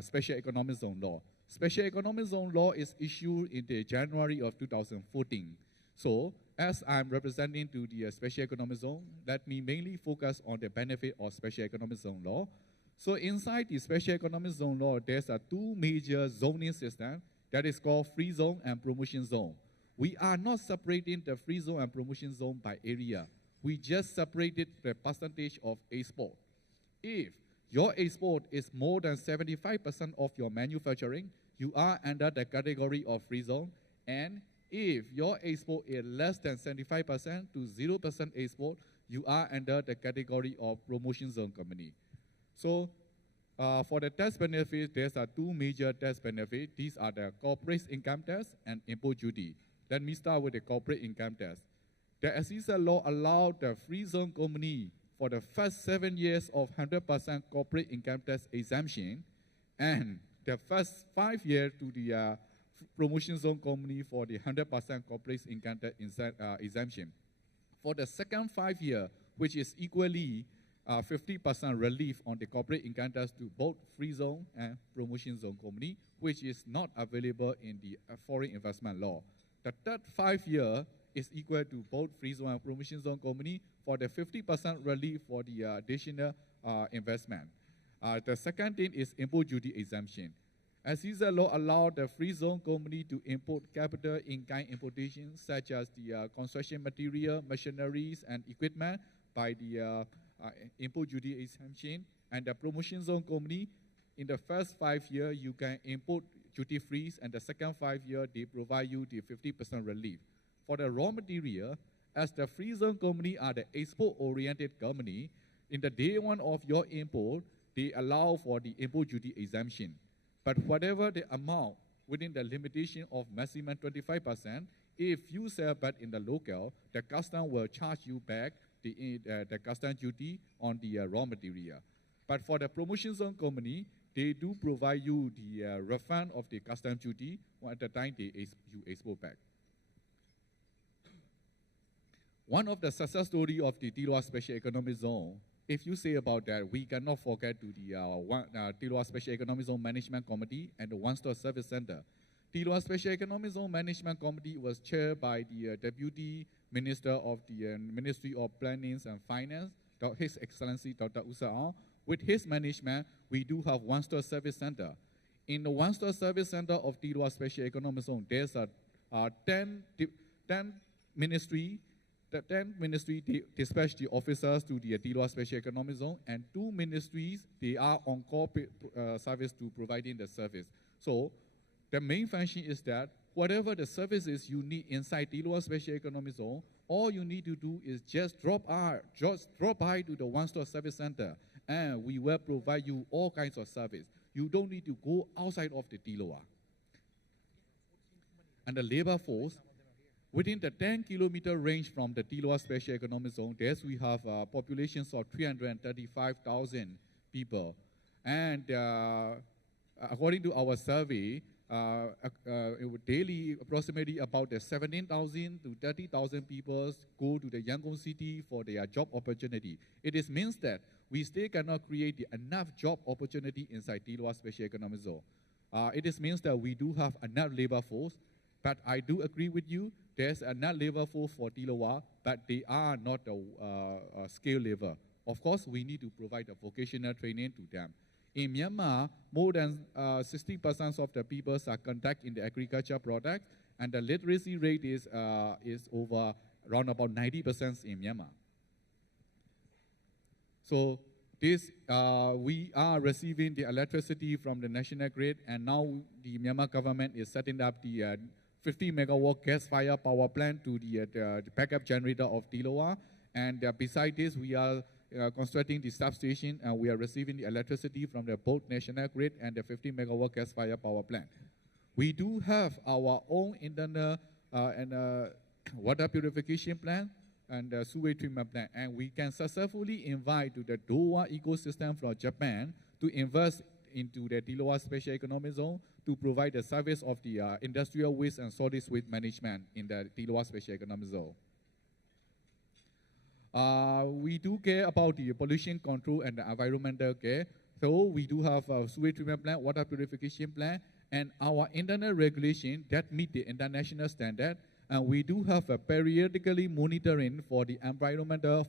special economic zone law. Special economic zone law is issued in the January of 2014. So, as I'm representing to the special economic zone, let me mainly focus on the benefit of special economic zone law. So inside the special economic zone law, there's two major zoning systems that is called free zone and promotion zone. We are not separating the free zone and promotion zone by area. We just separated the percentage of export. If your export is more than 75% of your manufacturing, you are under the category of free zone. And if your export is less than 75% to 0% export, you are under the category of promotion zone company. So for the tax benefits, there are two major tax benefits. These are the corporate income tax and import duty. Let me start with the corporate income tax. The existing law allowed the free zone company for the first 7 years of 100% corporate income tax exemption, and the first 5 years to the promotion zone company for the 100% corporate income tax exemption. For the second 5 years, which is equally 50% relief on the corporate income tax to both free zone and promotion zone company, which is not available in the foreign investment law. The third 5 years is equal to both free zone and promotion zone company for the 50% relief for the additional investment. The second thing is import duty exemption. As is the law allowed the free zone company to import capital in-kind importations such as the construction material, machineries, and equipment by the import duty exemption, and the promotion zone company, in the first 5 years, you can import duty-free, and the second 5 years, they provide you the 50% relief. For the raw material, as the free zone company are the export-oriented company, in the day one of your import, they allow for the import duty exemption. But whatever the amount within the limitation of maximum 25%, if you sell back in the local, the custom will charge you back the custom duty on the raw material. But for the promotion zone company, they do provide you the refund of the custom duty at the time you export back. One of the success stories of the TILWA Special Economic Zone, if you say about that, we cannot forget to the TILWA Special Economic Zone Management Committee and the One-Stop Service Center. TILWA Special Economic Zone Management Committee was chaired by the Deputy Minister of the Ministry of Planning and Finance, His Excellency Dr. Usao. With his management, we do have One-Stop Service Center. In the One-Stop Service Center of TILWA Special Economic Zone, there's 10 ministry. The 10 ministries dispatch the officers to the TILWA Special Economic Zone, and 2 ministries, they are on call service to providing the service. So the main function is that whatever the services you need inside TILWA Special Economic Zone, all you need to do is just drop by to the One-Stop Service Center, and we will provide you all kinds of service. You don't need to go outside of the TILWA. And the labor force, within the 10-kilometer range from the TILWA Special Economic Zone, we have populations of 335,000 people. And according to our survey, daily approximately about 17,000 to 30,000 people go to the Yangon city for their job opportunity. It means that we still cannot create enough job opportunity inside TILWA Special Economic Zone. It means that we do have enough labor force, but I do agree with you, there's enough labor force for TILWA, but they are not a skilled labor. Of course, we need to provide a vocational training to them. In Myanmar, more than 60% of the people are conducted in the agriculture product, and the literacy rate is over around about 90% in Myanmar. So this, we are receiving the electricity from the national grid, and now the Myanmar government is setting up the 50 megawatt gas-fired power plant to the backup generator of TILWA. And beside this, we are constructing the substation, and we are receiving the electricity from the both national grid and the 50 megawatt gas-fired power plant. We do have our own internal water purification plant and sewage treatment plant, and we can successfully invite to the Doha ecosystem from Japan to invest into the TILWA Special Economic Zone to provide the service of the industrial waste and solid waste management in the TILWA Special Economic Zone. We do care about the pollution control and the environmental care. So we do have a sewage treatment plant, water purification plant, and our internal regulation that meet the international standard. And we do have a periodically monitoring for the environmental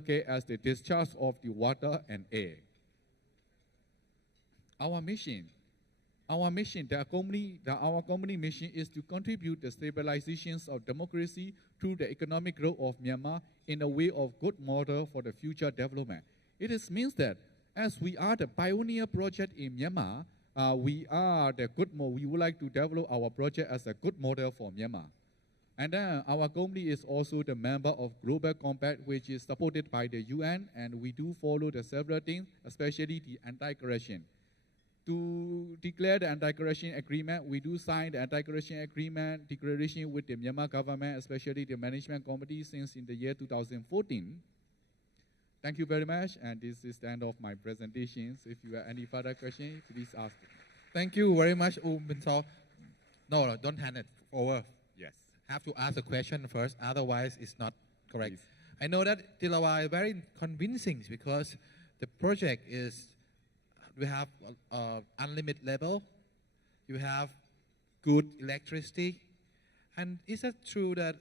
care as the discharge of the water and air. Our mission, our company mission is to contribute the stabilizations of democracy through the economic growth of Myanmar in a way of good model for the future development. It means that as we are the pioneer project in Myanmar, we would like to develop our project as a good model for Myanmar. And then our company is also the member of Global Compact, which is supported by the UN, and we do follow the several things, especially the anti-corruption. To declare the anti-corruption agreement, we do sign the anti-corruption agreement declaration with the Myanmar government, especially the management committee, since in the year 2014. Thank you very much, and this is the end of my presentations. If you have any further questions, please ask. Thank you very much, Bin-Sol. No, don't hand it over. Yes. Have to ask a question first, otherwise it's not correct. Please. I know that Tilawa is very convincing because the project is, we have unlimited level, you have good electricity, and is it true that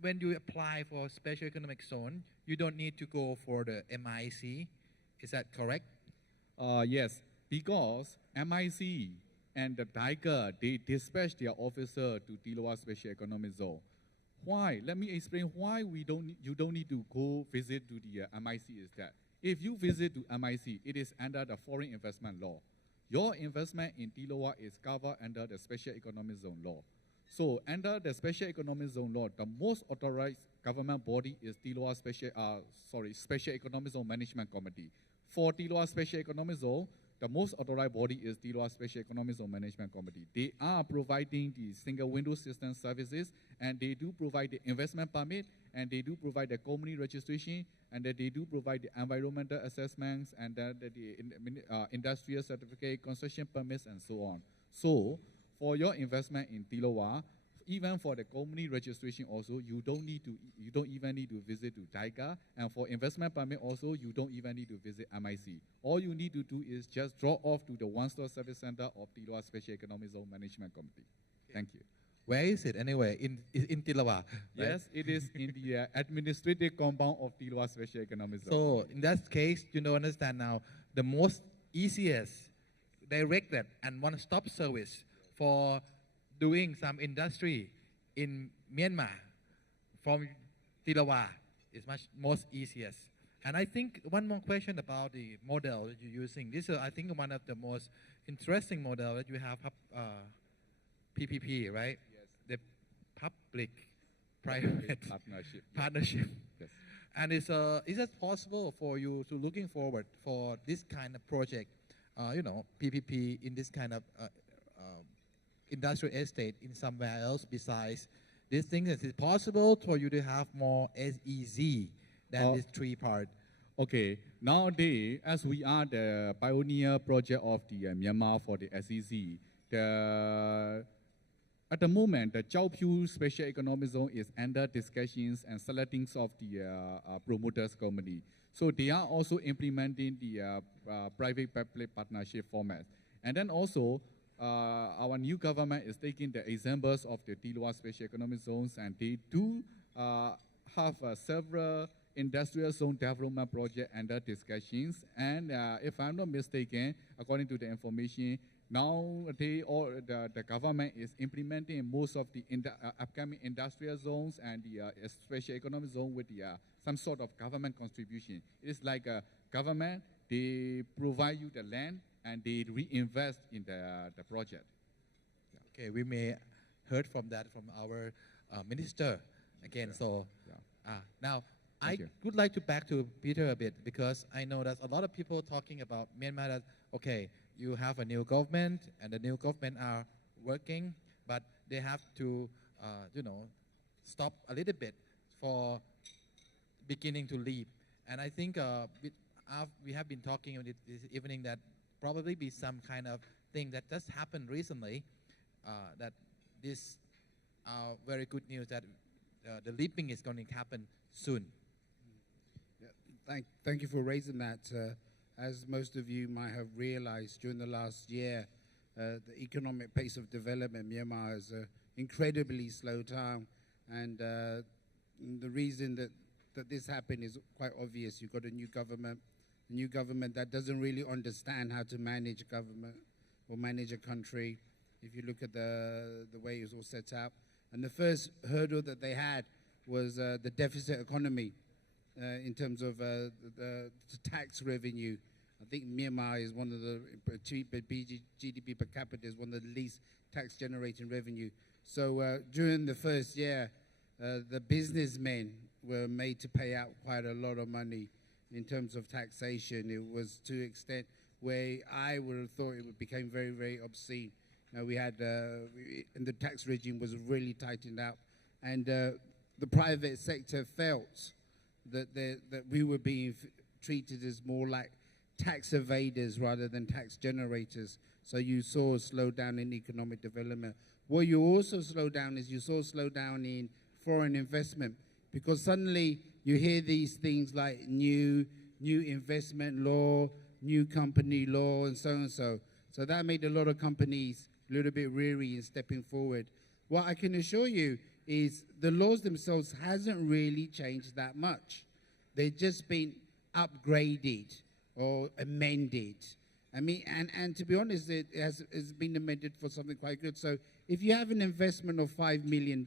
when you apply for special economic zone, you don't need to go for the MIC? Is that correct? Yes, because MIC and the Tiger, they dispatch their officer to Tilawa Special Economic Zone. Why? Let me explain why you don't need to go visit to the MIC is that. If you visit to MIC, it is under the foreign investment law. Your investment in Tilawa is covered under the Special Economic Zone law. So under the Special Economic Zone law, the most authorized government body is Tilawa Special Economic Zone Management Committee. For Tilawa Special Economic Zone, the most authorized body is Tilawa Special Economic Zone Management Committee. They are providing the single window system services, and they do provide the investment permit, and they do provide the company registration, and that they do provide the environmental assessments, and the industrial certificate, construction permits, and so on. So for your investment in Tilawa, even for the company registration also, you don't even need to visit to TICA, and for investment permit also, you don't even need to visit MIC. All you need to do is just drop off to the one-stop service center of Tilawa Special Economic Zone Management Committee. Thank you. Where is it anyway? In Tilawa? Yes, it is in the administrative compound of Tilawa Special Economic Zone. So in that case, you know, understand now, the most easiest, directed, and one-stop service for doing some industry in Myanmar from Tilawa is most easiest. And I think one more question about the model that you're using. This is, I think, one of the most interesting model that you have, PPP, right? Yes. The public-private partnership. Yes. And is it possible for you to looking forward for this kind of project, PPP in this kind of industrial estate in somewhere else besides this thing? Is it possible for you to have more SEZ than this three part? Okay, nowadays, as we are the pioneer project of the Myanmar for the SEZ, at the moment, the Chao Phu Special Economic Zone is under discussions and selecting of the promoters company. So they are also implementing the private-public partnership format. And then also, our new government is taking the examples of the Tilawa Special Economic Zones, and they do have several industrial zone development projects under discussions. And if I'm not mistaken, according to the information, now the government is implementing most of the upcoming industrial zones and the special economic zone with some sort of government contribution. It's like a government, they provide you the land, and they reinvest in the project. Yeah. Okay, we may heard from that from our minister again. So now I would like to back to Peter a bit, because I know that a lot of people talking about Myanmar that, okay, you have a new government and the new government are working, but they have to, stop a little bit for beginning to leave. And I think we have been talking this evening that probably be some kind of thing that just happened recently, that this very good news that the leaping is going to happen soon. Thank you for raising that. As most of you might have realized, during the last year, the economic pace of development in Myanmar has incredibly slowed down. And the reason that this happened is quite obvious. You've got a new government that doesn't really understand how to manage a government or manage a country, if you look at the way it was all set up. And the first hurdle that they had was the deficit economy in terms of the tax revenue. I think Myanmar is one of the GDP per capita is one of the least tax generating revenue. So during the first year, the businessmen were made to pay out quite a lot of money in terms of taxation. It was to an extent where I would have thought it became very, very obscene. We had, and the tax regime was really tightened up, and the private sector felt that we were being treated as more like tax evaders rather than tax generators. So you saw a slowdown in economic development. What you also slowed down is you saw a slowdown in foreign investment, because suddenly you hear these things like new investment law, new company law, and so and so. So that made a lot of companies a little bit weary in stepping forward. What I can assure you is the laws themselves hasn't really changed that much. They've just been upgraded or amended. I mean, and to be honest, it's been amended for something quite good. So if you have an investment of $5 million,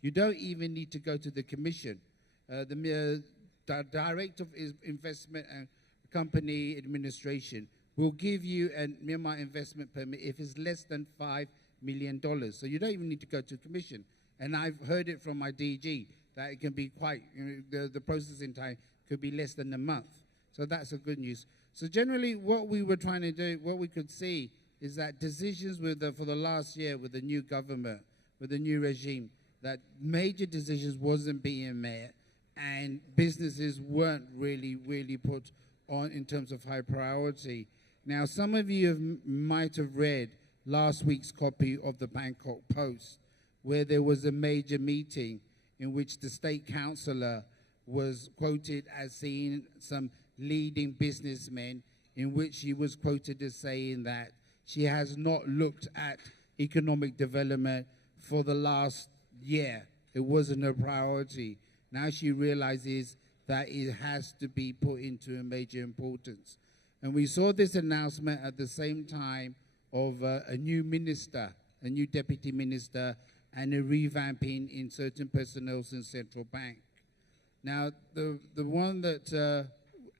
you don't even need to go to the commission. The Director of Investment and Company Administration will give you a Myanmar investment permit if it's less than $5 million. So you don't even need to go to commission. And I've heard it from my DG that it can be quite, the processing time could be less than a month. So that's a good news. So generally what we were trying to do, what we could see is that decisions for the last year with the new government, with the new regime, that major decisions wasn't being met and businesses weren't really put on in terms of high priority. Now, some of you might have read last week's copy of the Bangkok Post, where there was a major meeting in which the state councillor was quoted as seeing some leading businessmen, in which she was quoted as saying that she has not looked at economic development for the last year. It wasn't a priority. Now she realizes that it has to be put into a major importance. And we saw this announcement at the same time of a new minister, a new deputy minister, and a revamping in certain personnel in central bank. Now, the one that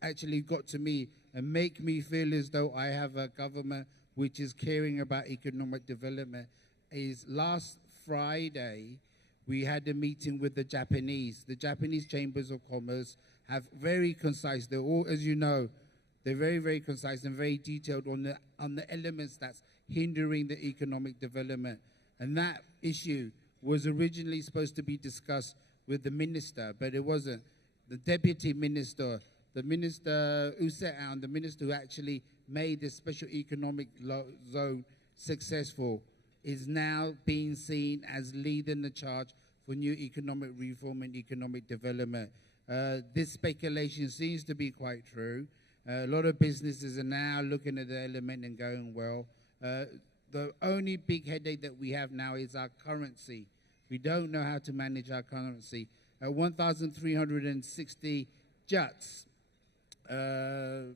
actually got to me and make me feel as though I have a government which is caring about economic development is last Friday, we had a meeting with the Japanese. The Japanese Chambers of Commerce have very concise, they're all, as you know, they're very concise and very detailed on the elements that's hindering the economic development. And that issue was originally supposed to be discussed with the minister, but it wasn't. The deputy minister, the minister who set out, the minister who actually made the special economic zone successful, is now being seen as leading the charge for new economic reform and economic development. This speculation seems to be quite true. A lot of businesses are now looking at the element and going, well, the only big headache that we have now is our currency. We don't know how to manage our currency. 1,360 juts per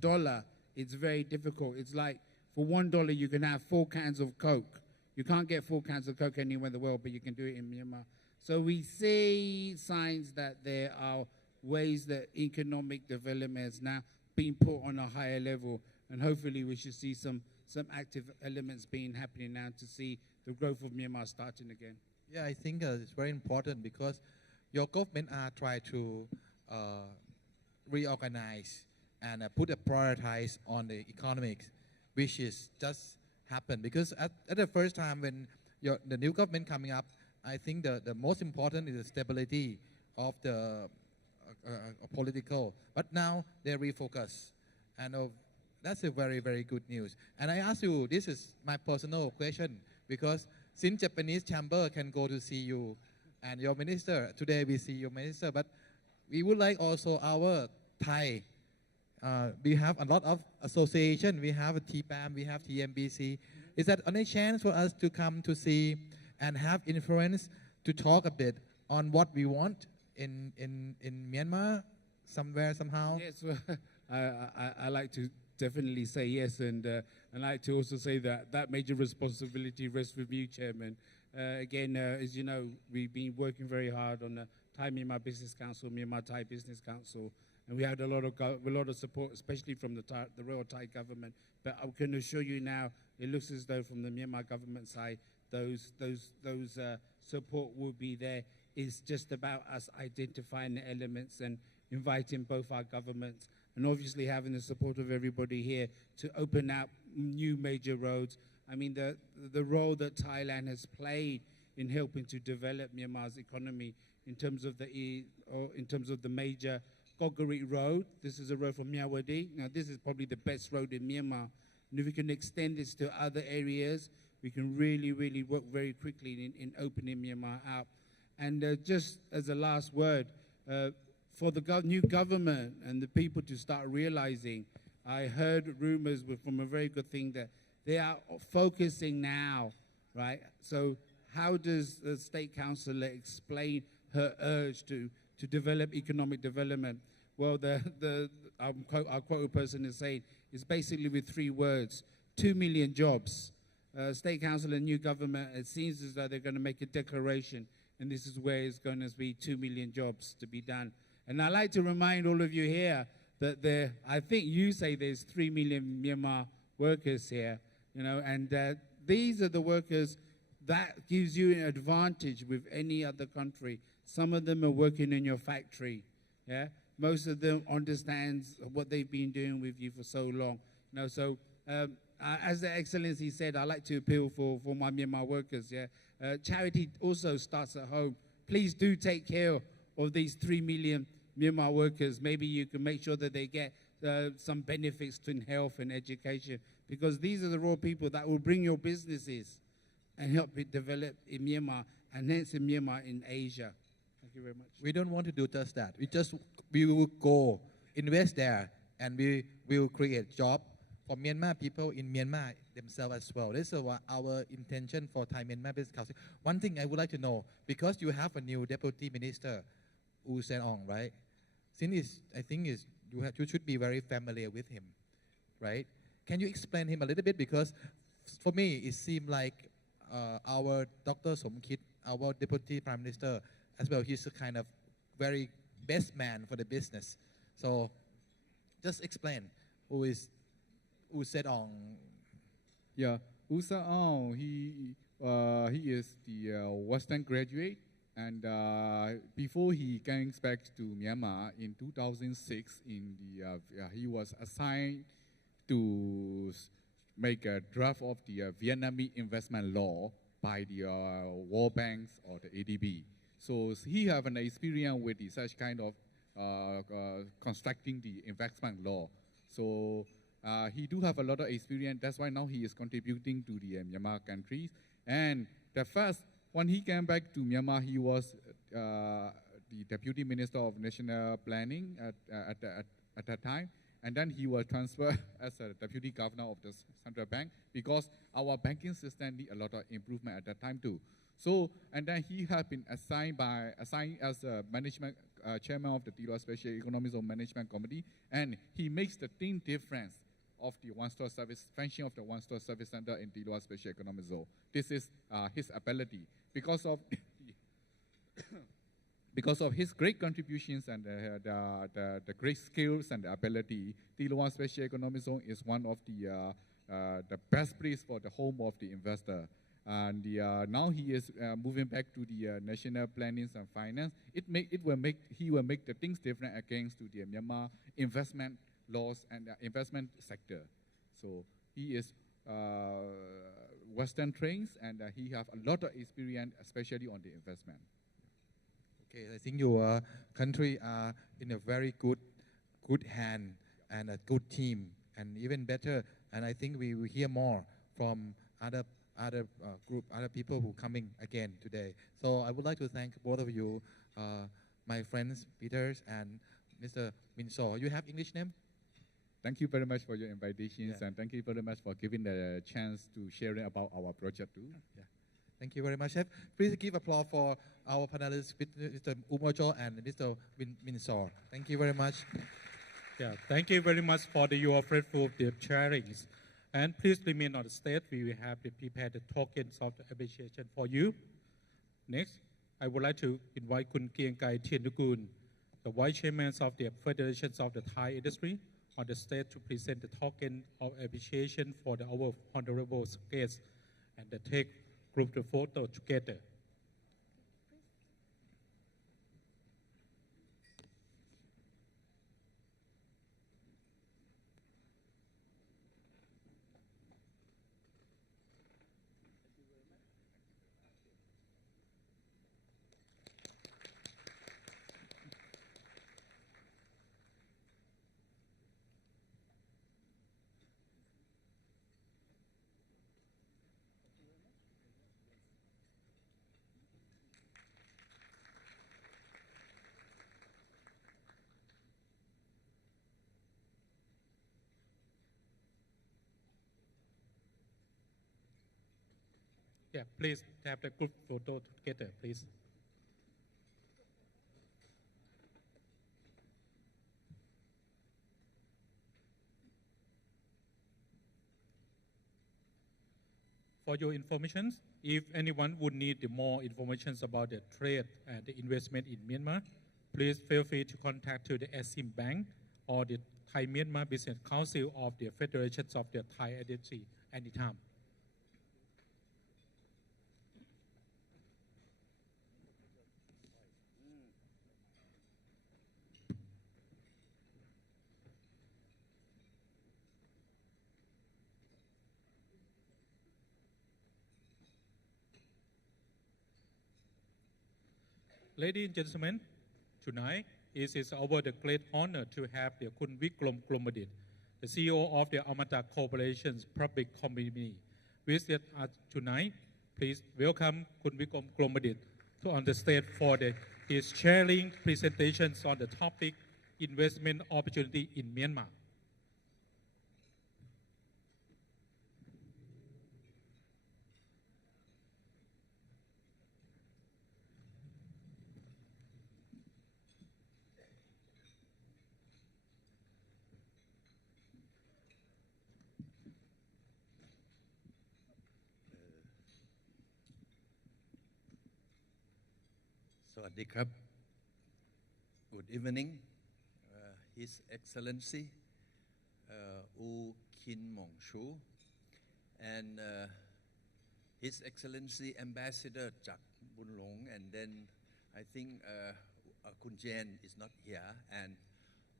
dollar, it's very difficult. It's like for $1 you can have 4 cans of Coke. You can't get 4 cans of Coke anywhere in the world, but you can do it in Myanmar. So we see signs that there are ways that economic development is now being put on a higher level, and hopefully we should see some active elements being happening now to see the growth of Myanmar starting again. Yeah, I think it's very important because your government are trying to reorganize and put a prioritize on the economics, which is just happened because at the first time when the new government coming up, I think the most important is the stability of the political. But now they refocus, and that's a very good news. And I ask you, this is my personal question, because since Japanese chamber can go to see you and your minister. Today we see your minister, but we would like also our Thai. We have a lot of association. We have a TPAM, we have TMBC. Is that any chance for us to come to see and have influence to talk a bit on what we want in Myanmar, somewhere, somehow? Yes, well, I like to definitely say yes, and I like to also say that major responsibility rests with you, Chairman. Again, as you know, we've been working very hard on the Thai Myanmar Business Council, Myanmar Thai Business Council, and we had a lot of support, especially from the Royal Thai government. But I can assure you now, it looks as though from the Myanmar government side, those support will be there. It's just about us identifying the elements and inviting both our governments, and obviously having the support of everybody here to open up new major roads. I mean, the role that Thailand has played in helping to develop Myanmar's economy in terms of the major Gogarek Road. This is a road from Myawaddy. Now, this is probably the best road in Myanmar. And if we can extend this to other areas, we can really, really work very quickly in opening Myanmar out. And just as a last word, for the new government and the people to start realizing, I heard rumors from a very good thing that they are focusing now, right? So how does the state councillor explain her urge to develop economic development? Well, our quote person is saying, it's basically with 3 words, 2 million jobs. State council and new government, it seems as though they're going to make a declaration, and this is where it's going to be 2 million jobs to be done. And I'd like to remind all of you here that I think you say there's 3 million Myanmar workers here, you know, and these are the workers that gives you an advantage with any other country. Some of them are working in your factory, yeah? Most of them understands what they've been doing with you for so long. You know, so as the Excellency said, I like to appeal for my Myanmar workers, yeah? Charity also starts at home. Please do take care of these 3 million Myanmar workers. Maybe you can make sure that they get some benefits in health and education, because these are the raw people that will bring your businesses and help it develop in Myanmar, and hence in Myanmar in Asia. Thank you very much. We don't want to do just that. We will go invest there, and we will create job for Myanmar people in Myanmar themselves as well. This is our intention for Thai Myanmar Business Council. One thing I would like to know, because you have a new deputy minister, U Sen Ong, right? I think you should be very familiar with him, right? Can you explain him a little bit? Because for me, it seemed like our Dr. Somkit, our deputy prime minister, as well, he's a kind of very best man for the business. So just explain who is U Sen Ong. Yeah, U Sen Ong, he is the Western graduate, and before he came back to Myanmar in 2006, he was assigned to make a draft of the Vietnamese investment law by the World Banks or the ADB. So he have an experience with such kind of constructing the investment law. So he do have a lot of experience. That's why now he is contributing to the Myanmar countries. And the first, when he came back to Myanmar, he was the Deputy Minister of National Planning at that time. And then he was transferred as a Deputy Governor of the Central Bank, because our banking system need a lot of improvement at that time too. So, and then he had been assigned as a management chairman of the Tilo Special Economic Zone Management Committee, and he makes the team difference of the one-stop service, functioning of the one-stop service center in Tilo Special Economic Zone. This is his ability. Because of his great contributions and the great skills and the ability, Tilo Special Economic Zone is one of the best place for the home of the investor. And now he is moving back to the national planning and finance. He will make the things different against to the Myanmar investment laws and investment sector. So he is Western trained, and he have a lot of experience, especially on the investment. Okay, I think your country are in a very good hand and a good team, and even better. And I think we will hear more from other other group, other people who coming again today. So I would like to thank both of you, my friends Peters and Mr. Minso. You have English name? Thank you very much for your invitations, Yeah. and thank you very much for giving the chance to sharing about our project too. Yeah. Thank you very much, Chef. Please give applause for our panelists, Mr. Umojo and Mr. Minso. Thank you very much. Yeah, thank you very much for your faithful sharings. And please remain on the stage. We will have prepared the tokens of the appreciation for you. Next, I would like to invite Kun Kieng Kai Thienukun, the Vice Chairman of the Federations of the Thai Industry, on the stage to present the token of appreciation for our honorable guests and take group photo together. Yeah, please have the group photo together, please. For your information, if anyone would need more information about the trade and the investment in Myanmar, please feel free to contact to the Exim Bank or the Thai Myanmar Business Council of the Federations of the Thai Industry anytime. Ladies and gentlemen, tonight it is our great honor to have the Kun Vikram Glomadit, the CEO of the Amata Corporation's public company, visit us tonight. Please welcome Kun Vikram Glomadit to on the stage for his sharing presentations on the topic investment opportunity in Myanmar. Sawadee Good evening, His Excellency U Kin Mong Shu and His Excellency Ambassador Jak Bun Long, and then I think Kun Jen is not here, and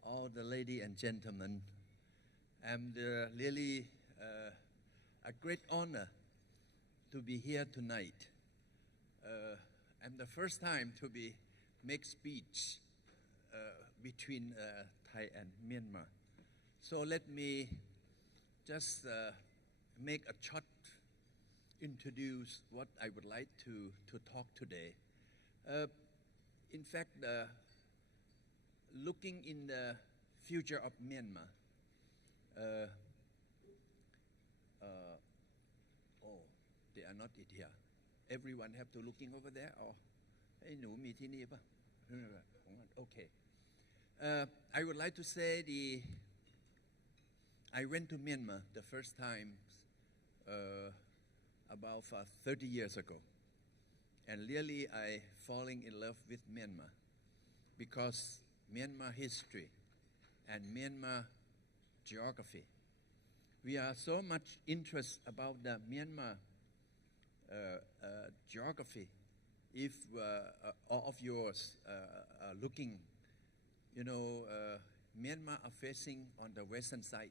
all the ladies and gentlemen. I'm really a great honor to be here tonight. I'm the first time to make speech between Thai and Myanmar. So let me just make a short introduce what I would like to talk today. In fact, looking in the future of Myanmar, oh, they are not here. Everyone have to looking over there, or hey, no, me tini pa. Okay. I would like to say I went to Myanmar the first time about 30 years ago, and really I falling in love with Myanmar because Myanmar history and Myanmar geography. We are so much interested about the Myanmar geography. If all of yours are looking, you know, Myanmar are facing on the western side